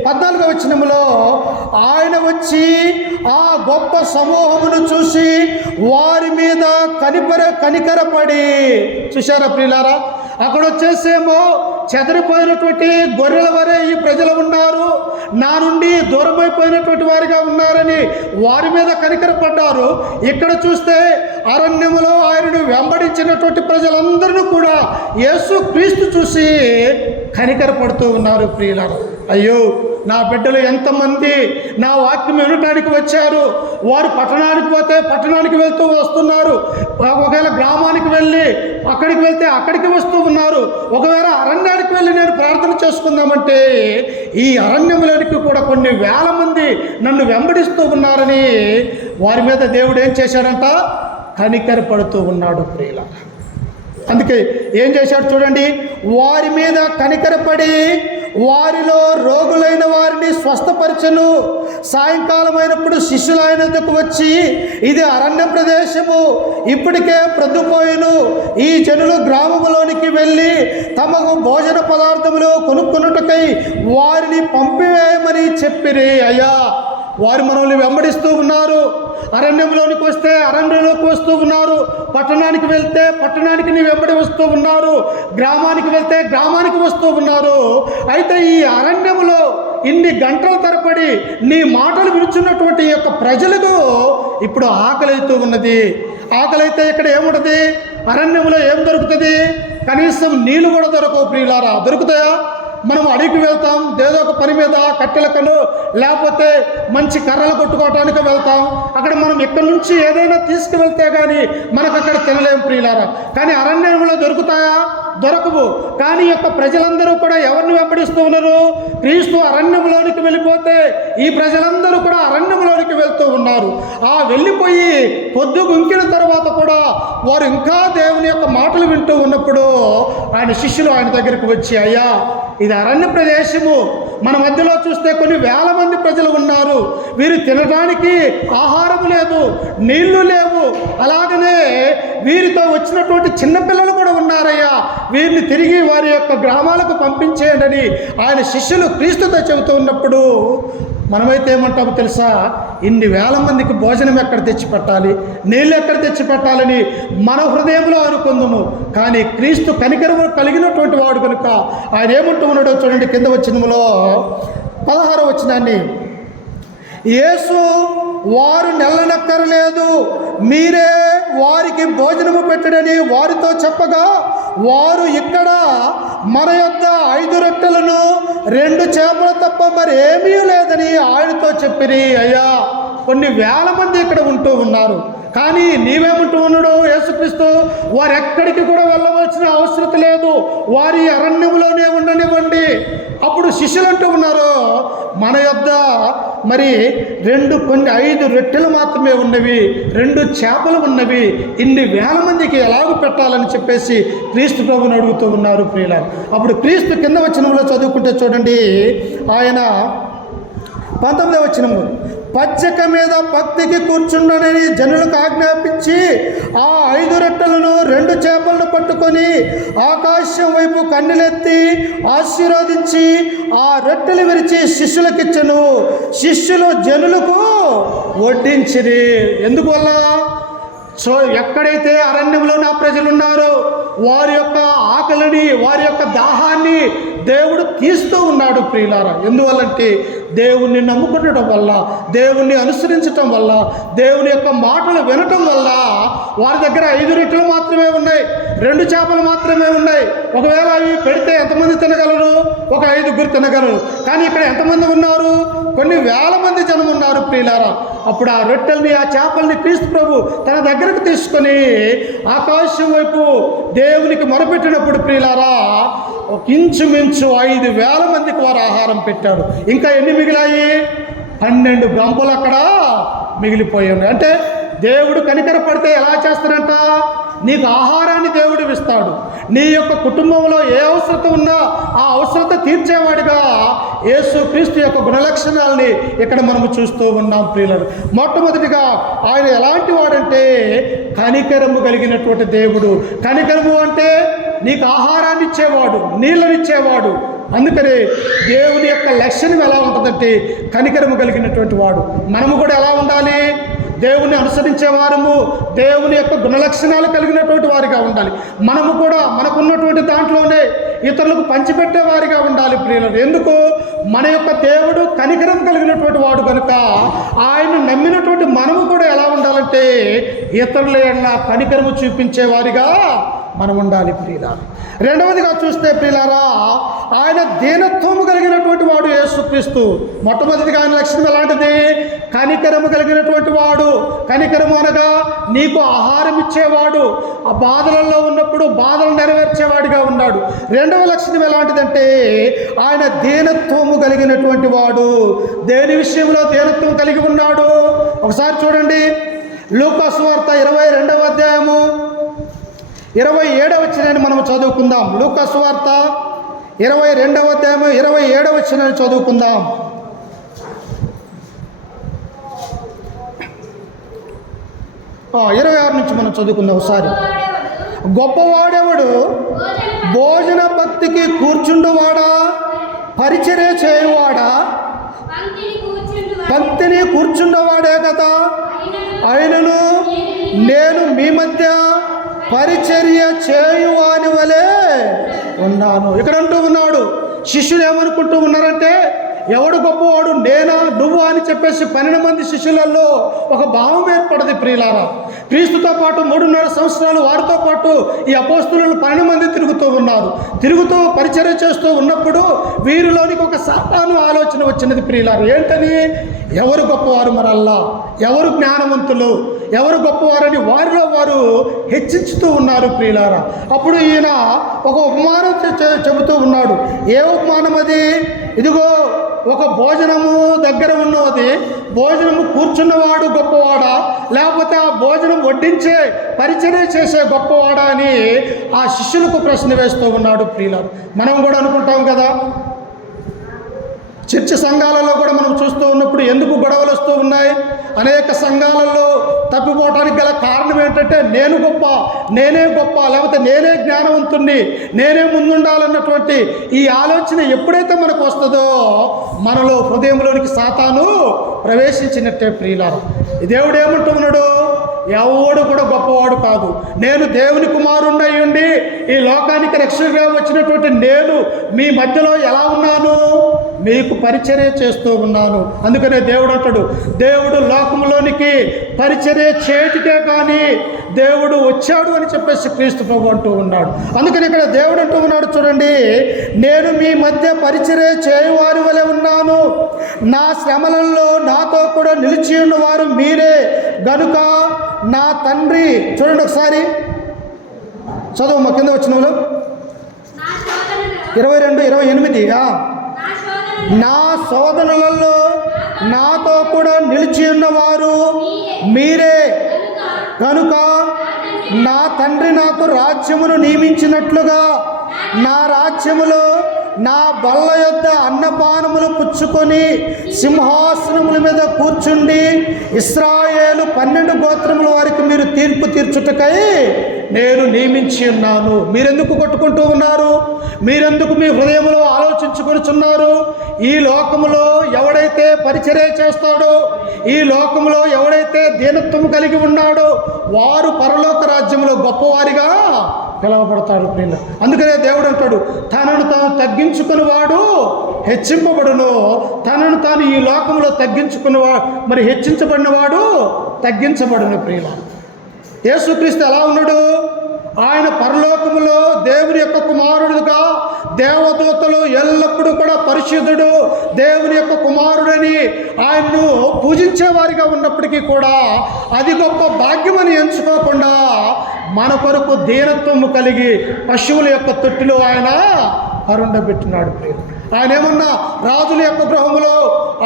14వ వచనంలో ఆయన వచ్చి ఆ గొప్ప సమూహమును చూసి వారి మీద కనికరపడి. చూశారా ప్రియులారా, అక్కడ వచ్చేసేమో చెదరిపోయినటువంటి గొర్రెల వరే ఈ ప్రజలు ఉన్నారు, నా నుండి దూరమైపోయినటువంటి వారిగా ఉన్నారని వారి మీద కనికరపడ్డారు. ఇక్కడ చూస్తే అరణ్యములో ఆయనను వెంబడించినటువంటి ప్రజలందరూ కూడా యేసు క్రీస్తు చూసి కనికరపడుతూ ఉన్నారు. ప్రియులారా, అయ్యో నా బిడ్డలు ఎంతమంది నా వాక్యం వినటానికి వచ్చారు, వారు పట్టణానికి పోతే పట్టణానికి వెళ్తూ వస్తున్నారు, ఒకవేళ గ్రామానికి వెళ్ళి అక్కడికి వెళ్తే అక్కడికి వస్తూ ఉన్నారు, ఒకవేళ అరణ్యానికి వెళ్ళి నేను ప్రార్థన చేసుకుందామంటే ఈ అరణ్యంలోనికి కూడా కొన్ని వేల మంది నన్ను వెంబడిస్తూ ఉన్నారని వారి మీద దేవుడు ఏం చేశాడంట? కనికరపడుతూ ఉన్నాడు. ప్రియులారా, అందుకే ఏం చేశాడు చూడండి, వారి మీద కనికరపడి వారిలో రోగులైన వారిని స్వస్థపరచను. సాయంకాలం అయినప్పుడు శిష్యులు ఆయన వద్దకు వచ్చి, ఇది అరణ్య ప్రదేశము, ఇప్పటికే ప్రొద్దుపోయెను, ఈ జనులు గ్రామములోనికి వెళ్ళి తమకు భోజన పదార్థములు కొనుక్కున్నట్టుకై వారిని పంపివేయమని చెప్పిరి. అయ్యా, వారు మనల్ని వెంబడిస్తూ ఉన్నారు, అరణ్యంలోనికి వస్తే అరణ్యంలోకి వస్తూ ఉన్నారు, పట్టణానికి వెళ్తే పట్టణానికి నీ వెంబడి వస్తూ ఉన్నారు, గ్రామానికి వెళ్తే గ్రామానికి వస్తూ ఉన్నారు. అయితే ఈ అరణ్యములో ఇన్ని గంటల తరబడి నీ మాటలు వినుచున్నటువంటి యొక్క ప్రజలకు ఇప్పుడు ఆకలి అవుతూ ఉన్నది. ఆకలి అయితే ఇక్కడ ఏముంటుంది? అరణ్యంలో ఏం దొరుకుతుంది? కనీసం నీళ్ళు కూడా దొరకవు. ప్రియులారా, దొరుకుతాయా? మనం అడిగి వెళ్తాం, ఏదో ఒక పని మీద కట్టెలకను లేకపోతే మంచి కర్రలు కొట్టుకోవటానికి వెళ్తాం. అక్కడ మనం ఇక్కడ నుంచి ఏదైనా తీసుకువెళ్తే కానీ మనకు అక్కడ తినలేం ప్రియులారా. కానీ అరణ్యంలో దొరుకుతాయా? దొరకవు. కానీ యొక్క ప్రజలందరూ కూడా ఎవరిని వెంబడిస్తూ ఉన్నారు? క్రీస్తు అరణ్యంలోనికి వెళ్ళిపోతే ఈ ప్రజలందరూ కూడా అరణ్యంలోనికి వెళ్తూ ఉన్నారు. ఆ వెళ్ళిపోయి పొద్దు గుంకిన తర్వాత కూడా వారు ఇంకా దేవుని యొక్క మాటలు వింటూ ఉన్నప్పుడు ఆయన శిష్యులు ఆయన దగ్గరికి వచ్చి, అయ్యా ఇది అరణ్య ప్రదేశము, మన మధ్యలో చూస్తే కొన్ని వేల మంది ప్రజలు ఉన్నారు, వీరు తినడానికి ఆహారం లేదు, నీళ్లు లేవు, అలాగనే వీరితో వచ్చినటువంటి చిన్నపిల్లలు కూడా ఉన్నారయ్యా, వీరిని తిరిగి వారి యొక్క గ్రామాలకు పంపించేయండి అని ఆయన శిష్యులు క్రీస్తుతో చెబుతూ ఉన్నప్పుడు మనమైతే ఏమంటామో తెలుసా? ఇన్ని వేల మందికి భోజనం ఎక్కడ తెచ్చి పెట్టాలి, నీళ్ళు ఎక్కడ తెచ్చి పెట్టాలని మన హృదయంలో అనుకుందాము. కానీ క్రీస్తు కనికరము కలిగినటువంటి వాడు కనుక ఆయన ఏమంటూ ఉన్నాడో చూడండి. కింద వచనములో 16వ వచనాన్ని, యేసు వారు నెల్లనక్కరలేదు, మీరే వారికి భోజనము పెట్టడని వారితో చెప్పగా, వారు ఇక్కడ మన యొద్ద 5 రొట్టెలను 2 చేపలు తప్ప మరి ఏమీ లేదని ఆయనతో చెప్పిరి. అయ్యా కొన్ని వేల మంది ఇక్కడ ఉంటూ ఉన్నారు, కానీ నీవేమంటూ ఉన్నాడు యేసుక్రీస్తు? వారు ఎక్కడికి కూడా వెళ్ళవలసిన అవసరం లేదు, వారి అరణ్యంలోనే ఉండనివ్వండి. అప్పుడు శిష్యులు అంటూ ఉన్నారు, మన యొద్ద మరి 5 రొట్టెలు మాత్రమే ఉన్నవి, 2 చేపలు ఉన్నవి, ఇన్ని వేల మందికి ఎలాగ పెట్టాలని చెప్పేసి క్రీస్తు ప్రభుని అడుగుతూ ఉన్నారు ప్రియులారా. అప్పుడు క్రీస్తు కింద వచనంలో చదువుకుంటే చూడండి, ఆయన 19వ వచనము, పచ్చిక మీద పత్తికి కూర్చుండనని జనులకు ఆజ్ఞాపించి ఆ 5 రొట్టెలను 2 చేపలను పట్టుకొని ఆకాశం వైపు కన్నులెత్తి ఆశీర్వదించి ఆ రొట్టెలు విరిచి శిష్యులకిచ్చెను. శిష్యులు జనులకు వడ్డించిరి. ఎందువల్ల? ఎక్కడైతే అరణ్యంలో నా ప్రజలు ఉన్నారో వారి యొక్క ఆకలిని, వారి యొక్క దాహాన్ని దేవుడు తీస్తూ ఉన్నాడు ప్రియులారా. ఎందువల్లంటే దేవుణ్ణి నమ్ముకునడం వల్ల, దేవుణ్ణి అనుసరించటం వల్ల, దేవుని యొక్క మాటలు వినటం వల్ల వారి దగ్గర 5 రొట్టెలు మాత్రమే ఉన్నాయి, 2 చేపలు మాత్రమే ఉన్నాయి. ఒకవేళ అవి పెడితే ఎంతమంది తినగలరు? ఒక 5గురు తినగలరు. కానీ ఇక్కడ ఎంతమంది ఉన్నారు? కొన్ని వేల మంది జనం ఉన్నారు ప్రియులారా. అప్పుడు ఆ రొట్టెల్ని, ఆ చేపల్ని క్రీస్తు ప్రభు తన దగ్గరకు తీసుకొని ఆకాశం వైపు దేవునికి మొరపెట్టినప్పుడు ప్రియులారా ఇంచుమించు 5,000 మందికి వారు ఆహారం పెట్టాడు. ఇంకా ఎన్ని మిగిలాయి? 12 గంపలు అక్కడ మిగిలిపోయి ఉన్నాయి. అంటే దేవుడు కనికర పడితే ఎలా చేస్తాడంట? నీకు ఆహారాన్ని దేవుడు ఇస్తాడు. నీ యొక్క కుటుంబంలో ఏ అవసరత ఉన్నా ఆ అవసరత తీర్చేవాడిగా యేసు క్రీస్తు యొక్క గుణలక్షణాలని ఇక్కడ మనము చూస్తూ ఉన్నాం ప్రియులను. మొట్టమొదటిగా ఆయన ఎలాంటి వాడంటే కనికరము కలిగినటువంటి దేవుడు. కనికరము అంటే నీకు ఆహారాన్ని ఇచ్చేవాడు, నీళ్ళనిచ్చేవాడు. అందుకనే దేవుని యొక్క లక్షణం ఎలా ఉంటుందంటే కనికరము కలిగినటువంటి వాడు. మనము కూడా ఎలా ఉండాలి? దేవుని అనుసరించేవారము, దేవుని యొక్క గుణలక్షణాలు కలిగినటువంటి వారిగా ఉండాలి. మనము కూడా మనకున్నటువంటి దాంట్లోనే ఇతరులకు పంచిపెట్టే వారిగా ఉండాలి ప్రియులను. ఎందుకు? మన యొక్క దేవుడు కనికరం కలిగినటువంటి వాడు కనుక ఆయన నమ్మినటువంటి మనము కూడా ఎలా ఉండాలంటే ఇతరుల ఎడల కనికరము చూపించే వారిగా మనం ఉండాలి ప్రియులారా. రెండవదిగా చూస్తే ప్రియులారా ఆయన దీనత్వము కలిగినటువంటి వాడు యేసుక్రీస్తు. మొట్టమొదటిగా ఆయన లక్షణం ఎలాంటిది? కనికరము కలిగినటువంటి వాడు. కనికరము అనగా నీకు ఆహారం ఇచ్చేవాడు, ఆ బాధలలో ఉన్నప్పుడు బాధలు నెరవేర్చేవాడిగా ఉన్నాడు. రెండవ లక్షణం ఎలాంటిదంటే ఆయన దీనత్వము కలిగినటువంటి వాడు. దేని విషయంలో దీనత్వం కలిగి ఉన్నాడు? ఒకసారి చూడండి, లూకా సువార్త 22వ అధ్యాయము 27వ వచనాన్ని మనం చదువుకుందాం. లూకా సువార్త 22వ అధ్యాయము 27వ వచనాన్ని చదువుకుందాం. ఆ 26 నుంచి మనం చదువుకుందాం ఒకసారి. గొప్పవాడెవడు? భోజన భక్తికి కూర్చుండువాడా, పరిచర్య చేయువాడా? భక్తిని కూర్చుండవాడే కదా. అయినను నేను మీ మధ్య పరిచర్య చేయువాని వలె ఉన్నాను. ఇక్కడ అంటూ ఉన్నాడు. శిష్యులు ఏమనుకుంటూ ఉన్నారంటే ఎవడు గొప్పవాడు, నేనా నువ్వా అని చెప్పేసి 12 మంది శిష్యులలో ఒక భావం ఏర్పడది ప్రియులారా. క్రీస్తుతో పాటు 3.5 సంవత్సరాలు వారితో పాటు ఈ అపోస్తులు 12 మంది తిరుగుతూ పరిచర్య చేస్తూ ఉన్నప్పుడు వీరిలోనికి ఒక సాతాను ఆలోచన వచ్చినది ప్రియులారా. ఏంటని? ఎవరు గొప్పవారు మరల్లా, ఎవరు జ్ఞానవంతులు, ఎవరు గొప్పవారని వారిలో వారు హెచ్చించుతూ ఉన్నారు ప్రియులారా. అప్పుడు ఈయన ఒక ఉపమానం చెబుతూ ఉన్నాడు. ఏ ఉపమానం అది? ఇదిగో ఒక భోజనము దగ్గర ఉన్నది, భోజనము కూర్చున్నవాడు గొప్పవాడా, లేకపోతే ఆ భోజనం వడ్డించే పరిచర్య చేసే గొప్పవాడా అని ఆ శిష్యులకు ప్రశ్న వేస్తూ ఉన్నాడు ప్రియులారా. మనం కూడా అనుకుంటాం కదా, చర్చి సంఘాలలో కూడా మనం చూస్తూ ఉన్నప్పుడు ఎందుకు గొడవలు వస్తూ ఉన్నాయి? అనేక సంఘాలలో తప్పిపోవటానికి గల కారణం ఏంటంటే నేనే గొప్ప, లేకపోతే నేనే జ్ఞానవంతుణ్ణి, నేనే ముందుండాలన్నటువంటి ఈ ఆలోచన ఎప్పుడైతే మనకు వస్తుందో మనలో హృదయంలోనికి సాతాను ప్రవేశించినట్టే ప్రియులారా. దేవుడు ఏమంటూ ఉన్నాడు? ఎవడు కూడా గొప్పవాడు కాదు. నేను దేవుని కుమారుణ్ణి ఉండి ఈ లోకానికి రక్షకుడిగా వచ్చినటువంటి నేను మీ మధ్యలో ఎలా ఉన్నాను? మీకు పరిచర్య చేస్తూ ఉన్నాను. అందుకనే దేవుడు అంటాడు, దేవుడు లోకంలోనికి పరిచర్య చేయటికే కానీ దేవుడు వచ్చాడు అని చెప్పేసి క్రీస్తు ప్రభు అంటూ ఉన్నాడు. అందుకని ఇక్కడ దేవుడు అంటూ ఉన్నాడు, చూడండి, నేను మీ మధ్య పరిచర్య చేయువారి వలె ఉన్నాను, నా శ్రమలలో నాతో కూడా నిలిచి ఉన్నవారు మీరే గనుక నా తండ్రి. చూడండి ఒకసారి చదువు మా కింద వచ్చిన 22:28. నా శోధనలలో నాతో కూడా నిలిచి ఉన్నవారు మీరే కనుక నా తండ్రి నాకు రాజ్యమును నియమించినట్లుగా నా రాజ్యములో నా బల్ల యొద్ద అన్నపానములు పుచ్చుకొని సింహాసనముల మీద కూర్చుండి ఇశ్రాయేలు 12 గోత్రముల వారికి మీరు తీర్పు తీర్చుటకై నేను నియమించి ఉన్నాను. మీరెందుకు కొట్టుకుంటూ ఉన్నారు? మీరెందుకు మీ హృదయంలో ఆలోచించుకొనిచున్నారు? ఈ లోకములో ఎవడైతే పరిచర్య చేస్తాడో, ఈ లోకములో ఎవడైతే దీనత్వం కలిగి ఉన్నాడో వారు పరలోక రాజ్యంలో గొప్పవారిగా పిలవబడతాడు ప్రియులు. అందుకనే దేవుడు అంటాడు, తనను తాను తగ్గించుకుని వాడు హెచ్చింపబడును, తనను తాను ఈ లోకంలో మరి హెచ్చించబడిన వాడు తగ్గించబడును ప్రియుల. యేసుక్రీస్తు ఎలా ఉన్నాడు? ఆయన పరలోకములో దేవుని యొక్క కుమారుడుగా, దేవదూతలు ఎల్లప్పుడూ కూడా పరిశుద్ధుడు, దేవుని యొక్క కుమారుడని ఆయన్ను పూజించేవారిగా ఉన్నప్పటికీ కూడా అది గొప్ప భాగ్యమని ఎంచుకోకుండా మన కొరకు దీనత్వము కలిగి పశువుల యొక్క తొట్టిలో ఆయన అరుండబెట్టినాడు ప్రియులు. ఆయన ఏమన్నా రాజుల యొక్క గృహములో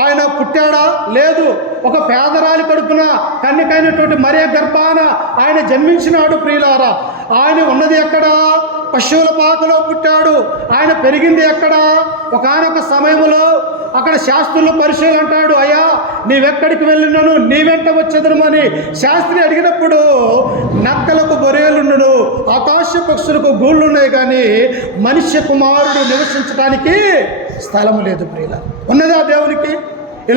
ఆయన పుట్టాడా? లేదు. ఒక పేదరాలి కడుపున కన్యకైనటువంటి మరియ గర్భాన ఆయన జన్మించినాడు ప్రియులారా. ఆయన ఉన్నది ఎక్కడ? పశువుల పాకలో పుట్టాడు. ఆయన పెరిగింది ఎక్కడ? ఒకానొక సమయంలో అక్కడ శాస్త్రులు పరిశీలన అంటాడు, అయ్యా నీవెక్కడికి వెళ్ళినాను, నీ వెంట వచ్చేదనమని శాస్త్రి అడిగినప్పుడు నక్కలకు బొరేలుండును, ఆకాశ పక్షులకు గూళ్ళున్నాయి, కానీ మనుష్య కుమారుడు నివసించడానికి స్థలము లేదు ప్రియుల. ఉన్నదా దేవునికి? ఈ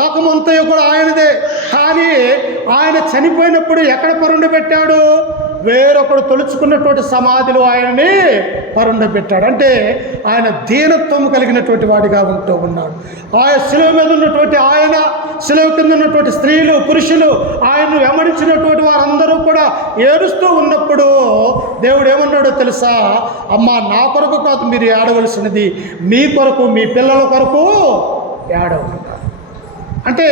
లోకమంతయు కూడా ఆయనదే. కానీ ఆయన చనిపోయినప్పుడు ఎక్కడ పరుండబెట్టాడు? వేరొకడు తొలుచుకున్నటువంటి సమాధిలో ఆయనని పరుండబెట్టాడు. అంటే ఆయన దీనత్వం కలిగినటువంటి వాడిగా ఉంటూ ఉన్నాడు. ఆయన శిలువ మీద ఉన్నటువంటి ఆయన, శిలువ కింద ఉన్నటువంటి స్త్రీలు పురుషులు ఆయన్ను వెంబడించినటువంటి వారందరూ కూడా ఏడుస్తూ ఉన్నప్పుడు దేవుడు ఏమన్నాడో తెలుసా? అమ్మ, నా కొరకు కాదు మీరు ఏడవలసినది, మీ కొరకు, మీ పిల్లల కొరకు ఏడవన్నారు. అంటే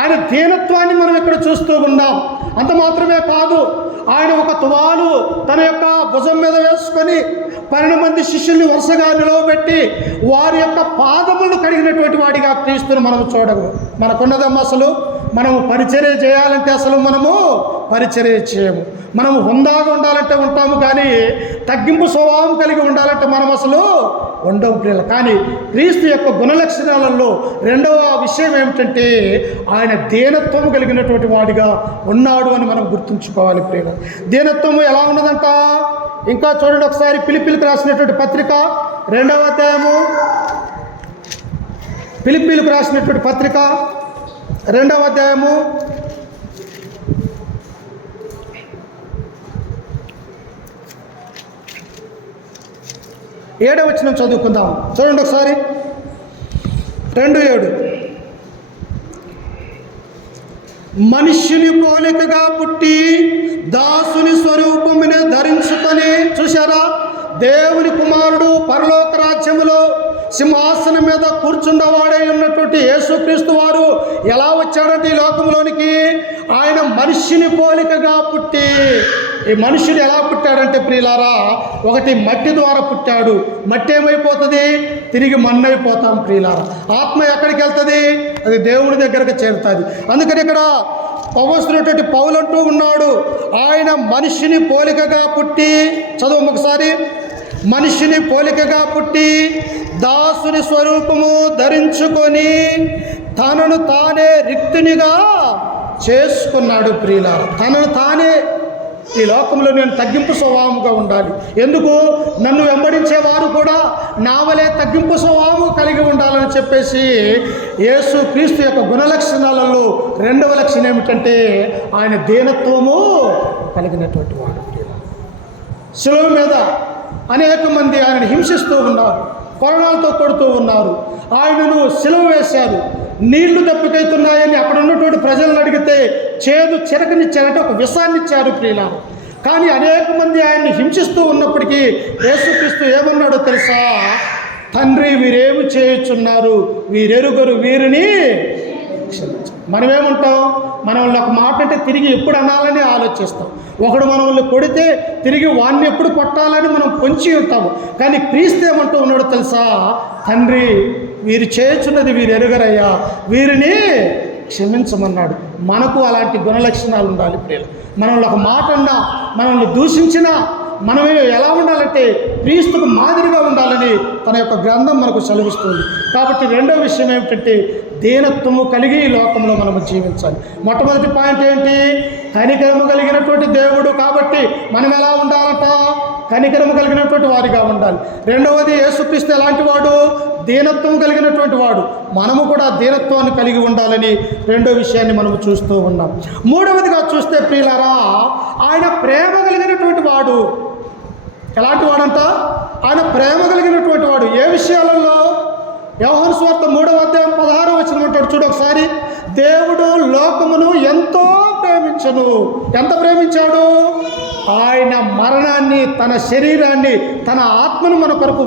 ఆయన దీనత్వాన్ని మనం ఇక్కడ చూస్తూ ఉన్నాం. అంత మాత్రమే కాదు, ఆయన ఒక తువాలు తన యొక్క భుజం మీద వేసుకొని 12 మంది శిష్యుల్ని వరుసగా నిలవబెట్టి వారి యొక్క పాదములను కడిగినటువంటి వాడిగా క్రీస్తును మనం చూడము. మనకున్నదమ్మ, అసలు మనము పరిచర్య చేయాలంటే అసలు మనము పరిచర్య చేయము. మనము హుందాగా ఉండాలంటే ఉంటాము, కానీ తగ్గింపు స్వభావం కలిగి ఉండాలంటే మనం అసలు ఉండవు ప్రియులు. కానీ క్రీస్తు యొక్క గుణలక్షణాలలో రెండవ విషయం ఏమిటంటే ఆయన దీనత్వం కలిగినటువంటి వాడిగా ఉన్నాడు అని మనం గుర్తుంచుకోవాలి ప్రియులు. దీనత్వము ఎలా ఉన్నదంట? ఇంకా చూడండి ఒకసారి, ఫిలిప్పీలకు రాసినటువంటి పత్రిక 2వ అధ్యాయము, ఫిలిప్పీలకు రాసినటువంటి పత్రిక 2వ అధ్యాయము 7వ వచనం చదువుకుందాం. చూడండి ఒకసారి. 2:7 మనుష్యుని పోలికగా పుట్టి దాసుని స్వరూపమునే ధరించుకొని, చూశారా, దేవుని కుమారుడు పరలోక రాజ్యములో సింహాసనం మీద కూర్చున్నవాడే ఉన్నటువంటి యేసుక్రీస్తు వారు ఎలా వచ్చాడంటే ఈ లోకంలోనికి? ఆయన మనిషిని పోలికగా పుట్టి, ఈ మనుషుడు ఎలా పుట్టాడంటే ప్రియులారా, ఒకటి మట్టి ద్వారా పుట్టాడు. మట్టి ఏమైపోతుంది? తిరిగి మన్నైపోతాం ప్రియులారా. ఆత్మ ఎక్కడికి వెళ్తుంది? అది దేవుని దగ్గరకు చేరుతుంది. అందుకని ఇక్కడ పౌలునటువంటి పౌలు అంటూ ఉన్నాడు, ఆయన మనిషిని పోలికగా పుట్టి, చదువు ఒకసారి, మనిషిని పోలికగా పుట్టి దాసుని స్వరూపము ధరించుకొని తనను తానే రిక్తునిగా చేసుకున్నాడు ప్రియులారా. తనను తానే, ఈ లోకంలో నేను తగ్గింపు స్వభావముగా ఉండాలి. ఎందుకు? నన్ను వెంబడించేవారు కూడా నా వలే తగ్గింపు స్వభావం కలిగి ఉండాలని చెప్పేసి యేసు క్రీస్తు యొక్క గుణలక్షణాలలో 2వ లక్షణం ఏమిటంటే ఆయన దీనత్వము కలిగినటువంటి వాడు. శిలువ మీద అనేక మంది ఆయనను హింసిస్తూ ఉన్నారు, కొరడాలతో కొడుతూ ఉన్నారు, ఆయనను సిలువ వేశారు. నీళ్లు దప్పికైతున్నాయని అక్కడ ఉన్నటువంటి ప్రజలను అడిగితే చేదు చిరకనిచ్చారంటే ఒక విషాన్ని ఇచ్చారు ప్రియులారా. కానీ అనేక మంది ఆయన్ని హింసిస్తూ ఉన్నప్పటికీ యేసుక్రీస్తు ఏమన్నాడో తెలుసా? తండ్రి, వీరేమి చేయుచున్నారు, వీరెరుగరు, వీరిని క్షమించు. మనమేమంటాం? మనల్ని ఒక మాట అంటే తిరిగి ఎప్పుడు అనాలని ఆలోచిస్తాం. ఒకడు మనల్ని కొడితే తిరిగి వాడిని ఎప్పుడు కొట్టాలని మనం పొంచి ఉంటాము. కానీ క్రీస్తు ఏమంటూ ఉన్నాడో తెలుసా? తండ్రి, వీరు చేయుచున్నది వీరు ఎరుగరయ్యా, వీరిని క్షమించమన్నాడు. మనకు అలాంటి గుణలక్షణాలు ఉండాలి ప్రియులు. మనల్ని ఒక మాట అన్నా, మనల్ని దూషించినా మనమే ఎలా ఉండాలంటే క్రీస్తుకు మాదిరిగా ఉండాలని తన యొక్క గ్రంథం మనకు సెలవిస్తుంది. కాబట్టి 2వ విషయం ఏమిటంటే దీనత్వము కలిగి ఈ లోకంలో మనము జీవించాలి. మొట్టమొదటి పాయింట్ ఏంటి? కనికరము కలిగినటువంటి దేవుడు కాబట్టి మనం ఎలా ఉండాలంట? కనికరము కలిగినటువంటి వారిగా ఉండాలి. 2వది, యేసుక్రీస్తు ఎలాంటి వాడు? దీనత్వం కలిగినటువంటి వాడు. మనము కూడా దీనత్వాన్ని కలిగి ఉండాలని 2వ విషయాన్ని మనము చూస్తూ ఉన్నాం. 3వదిగా చూస్తే ప్రియులారా, ఆయన ప్రేమ కలిగినటువంటి వాడు. ఎలాంటి వాడంట? ఆయన ప్రేమ కలిగినటువంటి వాడు. ఏ విషయాలలో? యోహాను సువార్త 3వ అధ్యాయం 16వ వచనం అంటాడు, చూడు ఒకసారి. దేవుడు లోకమును ఎంతో ప్రేమించను. ఎంత ప్రేమించాడు? ఆయన మరణాన్ని, తన శరీరాన్ని, తన ఆత్మను మన కొరకు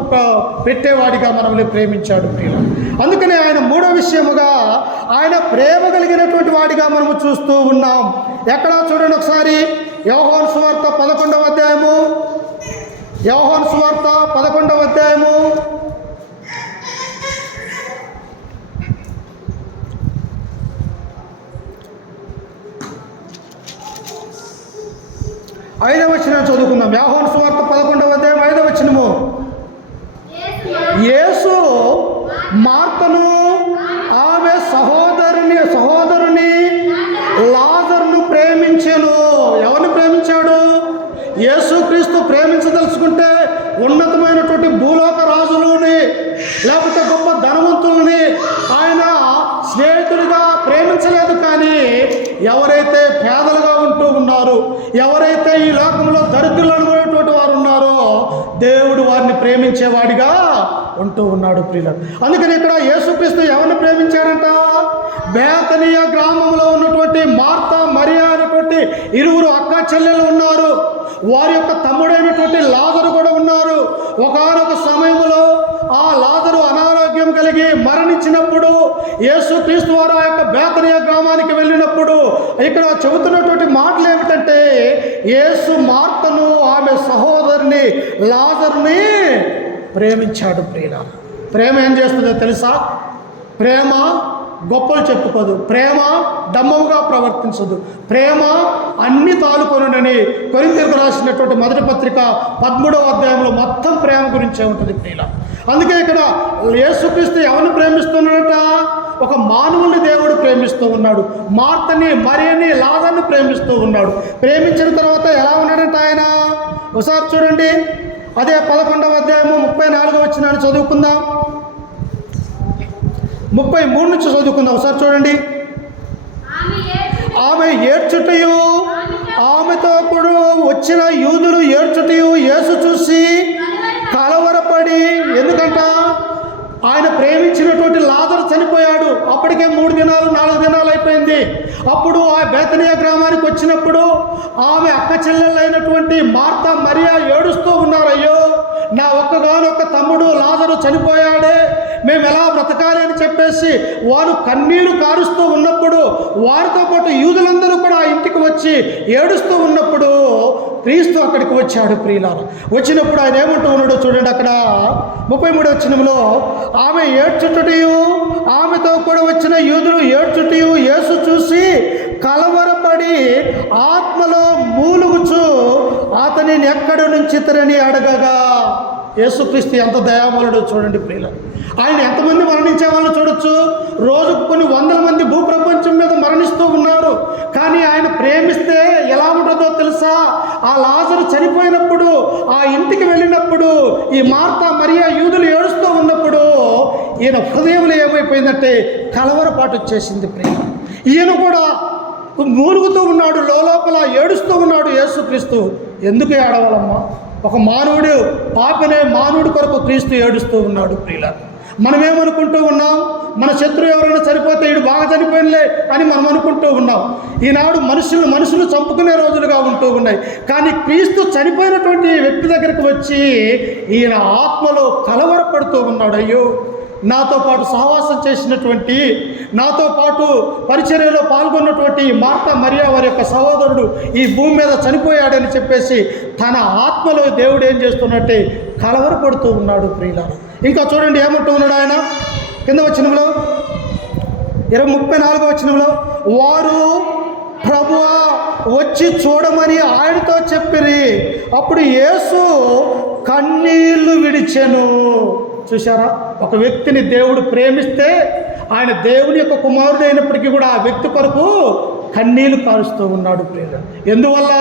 పెట్టేవాడిగా మనల్ని ప్రేమించాడు ప్రియులు. అందుకని ఆయన 3వ విషయముగా ఆయన ప్రేమ కలిగినటువంటి వాడిగా మనము చూస్తూ ఉన్నాం. ఎక్కడ చూడండి ఒకసారి, యోహాను సువార్త 11వ అధ్యాయము, యోహాను సువార్త 11వ అధ్యాయము 5వ వచనం చదువుకుందాం. యోహాను సువార్త 11వ అధ్యాయం 5వ వచనము. యేసు మార్తను, ఆమె సహోదరుని లాజరును ప్రేమించెను. ఎవరిని ప్రేమించాడు? యేసుక్రీస్తు ప్రేమించదలుచుకుంటే ఉన్నతమైనటువంటి భూలోక రాజులని, లేకపోతే గొప్ప ధనవంతులని ఆయన స్నేహితుడిగా ప్రేమించలేదు. కానీ ఎవరైతే పేదలుగా ఉంటూ ఉన్నారు, ఎవరైతే ఈ లోకంలో దరిద్రులు అనుకునేటువంటి వారు ఉన్నారో దేవుడు వారిని ప్రేమించేవాడిగా ఉంటూ ఉన్నాడు ప్రియులు. అందుకని ఇక్కడ యేసుక్రీస్తు ఎవరిని ప్రేమించాడంట? బేతనియ గ్రామంలో ఉన్నటువంటి మార్త, మరియా అనేటువంటి 2 అక్క చెల్లెలు ఉన్నారు. వారి యొక్క తమ్ముడైనటువంటి లాజరు కూడా ఉన్నారు. ఒకానొక సమయంలో ఆ లాజరు అనారోగ్యం కలిగి మరణించినప్పుడు యేసుక్రీస్తు వారు ఆ యొక్క బేతనియ గ్రామానికి వెళ్ళినప్పుడు ఇక్కడ చెబుతున్నటువంటి మాటలు ఏమిటంటే, యేసు మార్తను, ఆమె సహోదరుని లాజరుని ప్రేమించాడు ప్రియుల. ప్రేమ ఏం చేస్తుందో తెలుసా? ప్రేమ గొప్పలు చెప్పుకోదు, ప్రేమ డమ్మవుగా ప్రవర్తించదు, ప్రేమ అన్ని తాలుకొనుడని కొరింథీయులకు రాసినటువంటి 1వ పత్రిక 13వ అధ్యాయంలో మొత్తం ప్రేమ గురించే ఉంటుంది ప్రియుల. అందుకే ఇక్కడ యేసుక్రీస్తు ఎవరిని ప్రేమిస్తున్నాడట? ఒక మానవుని దేవుడు ప్రేమిస్తూ ఉన్నాడు. మార్తని, మరియని, లాజరుని ప్రేమిస్తూ ఉన్నాడు. ప్రేమించిన తర్వాత ఎలా ఉన్నాడంట ఆయన? ఒకసారి చూడండి, అదే 11వ అధ్యాయము 34వ వచనాన్ని చదువుకుందాం. 33 నుంచి చదువుకుందాం. ఒకసారి చూడండి. ఆమె ఏడ్చుటయు, ఆమెతో కూడా వచ్చిన యూదులు ఏడ్చుటయు యేసు చూసి కలవరపడి, ఎందుకంట ఆయన ప్రేమించినటువంటి ఉన్నటువంటి లాజరు చనిపోయాడు. అప్పటికే 3 దినాలు 4 దినాలు అయిపోయింది. అప్పుడు ఆ బేతనియా గ్రామానికి వచ్చినప్పుడు ఆమె అక్క చెల్లెళ్ళైనటువంటి మార్తా మరియా ఏడుస్తూ ఉన్నారు. అయ్యో, నా ఒక్కగానొక్క తమ్ముడు లాజరు చనిపోయాడే, మేము ఎలా బ్రతకాలి అని చెప్పేసి వారు కన్నీరు కారుస్తూ ఉన్నప్పుడు, వారితో పాటు యూదులందరూ కూడా ఆ ఇంటికి వచ్చి ఏడుస్తూ ఉన్నప్పుడు క్రీస్తు అక్కడికి వచ్చాడు. ప్రియులారా, వచ్చినప్పుడు ఆయన ఏమంటూ ఉన్నాడో చూడండి. అక్కడ 33వ వచనంలో, ఆమె ఏడ్చుటయు ఆమెతో కూడా వచ్చిన యూదులు ఏడ్చుటయు యేసు చూసి కలవరపడి ఆత్మలో మూలుగుచు అతనిని ఎక్కడి నుంచి ఇతరని అడగగా. యేసుక్రీస్తు ఎంత దయామలుడో చూడండి ప్రియులారా. ఆయన ఎంతమంది మరణించే వాళ్ళని చూడొచ్చు. రోజుకు కొన్ని 100 మంది భూప్రపంచం మీద మరణిస్తూ ఉన్నారు. కానీ ఆయన ప్రేమిస్తే ఎలా ఉంటుందో తెలుసా? ఆ లాజరు చనిపోయినప్పుడు ఆ ఇంటికి వెళ్ళినప్పుడు ఈ మార్తా మరియా యూదులు ఏడుస్తూ ఉన్నప్పుడు ఈయన హృదయంలో ఏమైపోయిందంటే కలవరపాటు వచ్చేసింది ప్రియులారా. ఈయన కూడా మూలుగుతూ ఉన్నాడు, లోపల ఏడుస్తూ ఉన్నాడు. యేసుక్రీస్తు ఎందుకు ఏడవాలమ్మా? ఒక మానవుడు, పాపనే మానవుడి కొరకు క్రీస్తు ఏడుస్తూ ఉన్నాడు ప్రియులారా. మనమేమనుకుంటూ ఉన్నాం? మన శత్రువు ఎవరైనా చనిపోతే ఈడు బాగా చనిపోయినలే అని మనం అనుకుంటూ ఉన్నాం. ఈనాడు మనుషులు చంపుకునే రోజులుగా ఉంటూ ఉన్నాయి. కానీ క్రీస్తు చనిపోయినటువంటి వ్యక్తి దగ్గరికి వచ్చి ఈయన ఆత్మలో కలవరపడుతూ ఉన్నాడు. అయ్యో, నాతో పాటు సహవాసం చేసినటువంటి, నాతో పాటు పరిచర్యలో పాల్గొన్నటువంటి మార్తా మరియా వారి యొక్క సహోదరుడు ఈ భూమి మీద చనిపోయాడని చెప్పేసి తన ఆత్మలో దేవుడు ఏం చేస్తున్నట్టే కలవరపడుతూ ఉన్నాడు ప్రియులారా. ఇంకా చూడండి ఏమంటూ ఉన్నాడు ఆయన కింద వచనంలో, 34వ వచనంలో, వారు ప్రభువా వచ్చి చూడమని ఆయనతో చెప్పిరి. అప్పుడు యేసు కన్నీళ్లు విడిచెను. చూసారా, ఒక వ్యక్తిని దేవుడు ప్రేమిస్తే ఆయన దేవుని యొక్క కుమారుడు అయినప్పటికీ కూడా ఆ వ్యక్తి కొరకు కన్నీళ్లు కారుస్తూ ఉన్నాడు ప్రియులారా. ఎందువల్ల?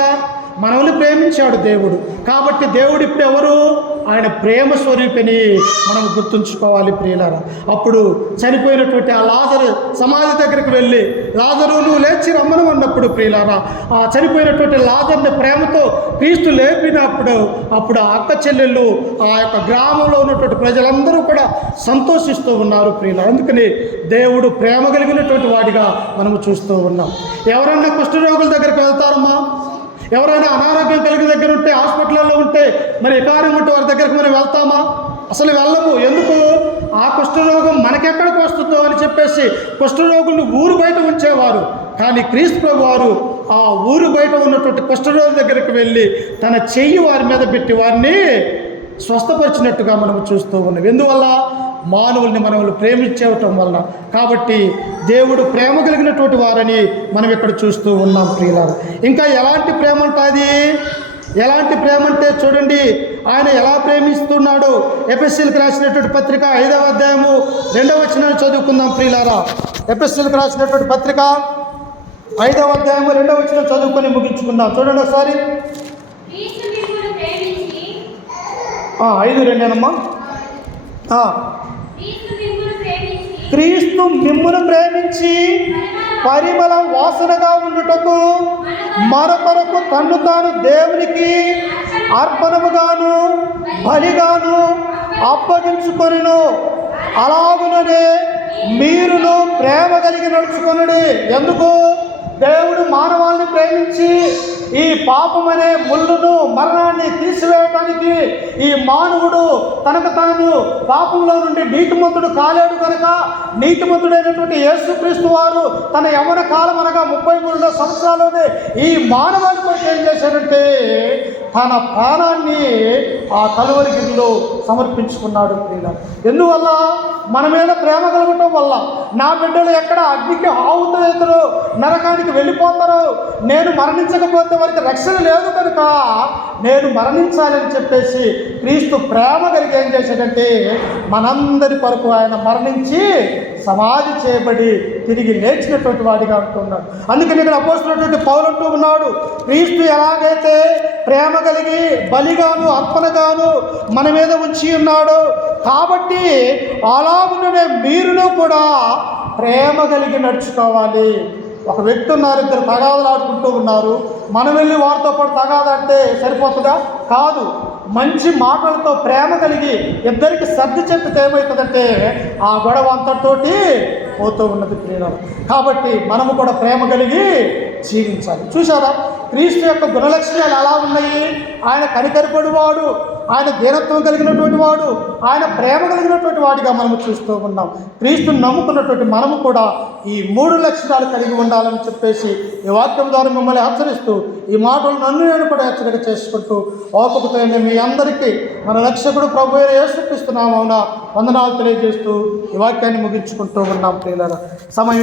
మనల్ని ప్రేమించాడు దేవుడు. కాబట్టి దేవుడు ఇప్పుడు ఎవరు? ఆయన ప్రేమ స్వరూపిని మనం గుర్తుంచుకోవాలి ప్రియులారా. అప్పుడు చనిపోయినటువంటి ఆ లాజరు సమాధి దగ్గరికి వెళ్ళి, లాజరు నువ్వు లేచి రమ్మను అన్నప్పుడు ప్రియులారా, ఆ చనిపోయినటువంటి లాజర్ని ప్రేమతో క్రీస్తు లేపినప్పుడు అప్పుడు ఆ అక్క చెల్లెళ్ళు, ఆ యొక్క గ్రామంలో ఉన్నటువంటి ప్రజలందరూ కూడా సంతోషిస్తూ ఉన్నారు ప్రియులారా. అందుకని దేవుడు ప్రేమ కలిగినటువంటి వాడిగా మనము చూస్తూ ఉన్నాం. ఎవరన్నా కుష్ఠరోగుల దగ్గరికి వెళ్తారమ్మా? ఎవరైనా అనారోగ్యం కలిగి దగ్గర ఉంటే, హాస్పిటల్లో ఉంటే, మరి ఎకారం ఉంటే వారి దగ్గరికి మనం వెళ్తామా? అసలు వెళ్ళము. ఎందుకు? ఆ కుష్ఠరోగం మనకెక్కడికి వస్తుందో అని చెప్పేసి కుష్ఠరోగుల్ని ఊరు బయట ఉంచేవారు. కానీ క్రీస్తు ప్రభు వారు ఆ ఊరు బయట ఉన్నటువంటి కుష్ఠరోగుల దగ్గరికి వెళ్ళి తన చెయ్యి వారి మీద పెట్టి వారిని స్వస్థపరిచినట్టుగా మనము చూస్తూ ఉన్నాం. ఎందువల్ల? మానవుల్ని మనల్ని ప్రేమించేవటం వల్ల. కాబట్టి దేవుడు ప్రేమ కలిగినటువంటి వారని మనం ఇక్కడ చూస్తూ ఉన్నాం ప్రియులారా. ఇంకా ఎలాంటి ప్రేమ ఉంటుంది? ఎలాంటి ప్రేమ అంటే చూడండి ఆయన ఎలా ప్రేమిస్తున్నాడు. ఎఫెసీయులకు రాసినటువంటి పత్రిక 5వ అధ్యాయము 2వ వచనాన్ని చదువుకుందాం ప్రియులారా. ఎఫెసీయులకు రాసినటువంటి పత్రిక 5వ అధ్యాయము 2వ వచనం చదువుకొని ముగించుకుందాం. చూడండి ఒకసారి. 5:2 క్రీస్తు మిమ్మును ప్రేమించి పరిమళ వాసనగా ఉండుటకు మన కొరకు తన్ను తాను దేవునికి అర్పణముగాను బలిగాను అప్పగించుకొనెను. అలాగుననే మీరును ప్రేమ కలిగి నడుచుకొనుడి. ఎందుకు? దేవుడు మానవాళ్ళని ప్రేమించి ఈ పాపమనే ముళ్ళును మరణాన్ని తీసివేయటానికి ఈ మానవుడు తనకు తాను పాపంలో నుండి నీతిమంతుడు కాలేడు కనుక నీతిమంతుడైనటువంటి యేసుక్రీస్తు వారు తన యవ్వన కాలం అనగా 33 సంవత్సరాల్లోనే ఈ మానవాళి కోసం ఏం చేశాడంటే తన ప్రాణాన్ని ఆ కలువరి గిరిలో సమర్పించుకున్నాడు ప్రియులారా. ఎందువల్ల? మన మీద ప్రేమ కలగటం వల్ల. నా బిడ్డలు ఎక్కడ అగ్నికి ఆవుతారో నరకానికి వెళ్ళిపోతారో, నేను మరణించకపోతే వారికి రక్షణ లేదు కనుక నేను మరణించాలని చెప్పేసి క్రీస్తు ప్రేమ కలిగి ఏం చేశాడంటే మనందరి కొరకు ఆయన మరణించి సమాధి చేయబడి తిరిగి లేచినటువంటి వాడిగా అంటున్నాడు. అందుకని ఇక్కడ అపోస్తులైనటువంటి పౌలు అంటూ ఉన్నాడు, క్రీస్తు ఎలాగైతే ప్రేమ కలిగి బలిగాను అర్పణగాను మన మీద ఉంచి ఉన్నాడు, కాబట్టి అలాగునే మీరును కూడా ప్రేమ కలిగి నడుచుకోవాలి. ఒక వ్యక్తి ఉన్నారు, 2 తగాదాలు ఆడుకుంటూ ఉన్నారు. మనం వెళ్ళి వారితో పాటు తగాదంటే సరిపోతుందా? కాదు. మంచి మాటలతో ప్రేమ కలిగి ఇద్దరికి సర్ది చెప్పితే ఏమవుతుందంటే ఆ గొడవ అంతటితోటి పోతూ ఉన్నది ప్రియులారా. కాబట్టి మనము కూడా ప్రేమ కలిగి జీవించాలి. చూసారా, క్రీస్తు యొక్క గుణలక్షణాలు ఎలా ఉన్నాయి? ఆయన కనికరపడివాడు, ఆయన దీనత్వం కలిగినటువంటి వాడు, ఆయన ప్రేమ కలిగినటువంటి వాడిగా మనము చూస్తూ ఉన్నాం. క్రీస్తుని నమ్ముకున్నటువంటి మనము కూడా ఈ 3 లక్షణాలు కలిగి ఉండాలని చెప్పేసి ఈ వాక్యం ద్వారా మిమ్మల్ని హెచ్చరిస్తూ, ఈ మాటలు నన్ను నేను కూడా హెచ్చరిక చేసుకుంటూ ఓపికతో మీ అందరికీ మన రక్షకుడు ప్రభు అయిన యేసుక్రీస్తు నామమున వందనాలు తెలియజేస్తూ ఈ వాక్యాన్ని ముగించుకుంటూ ఉన్నాం ప్రియులారా. సమయం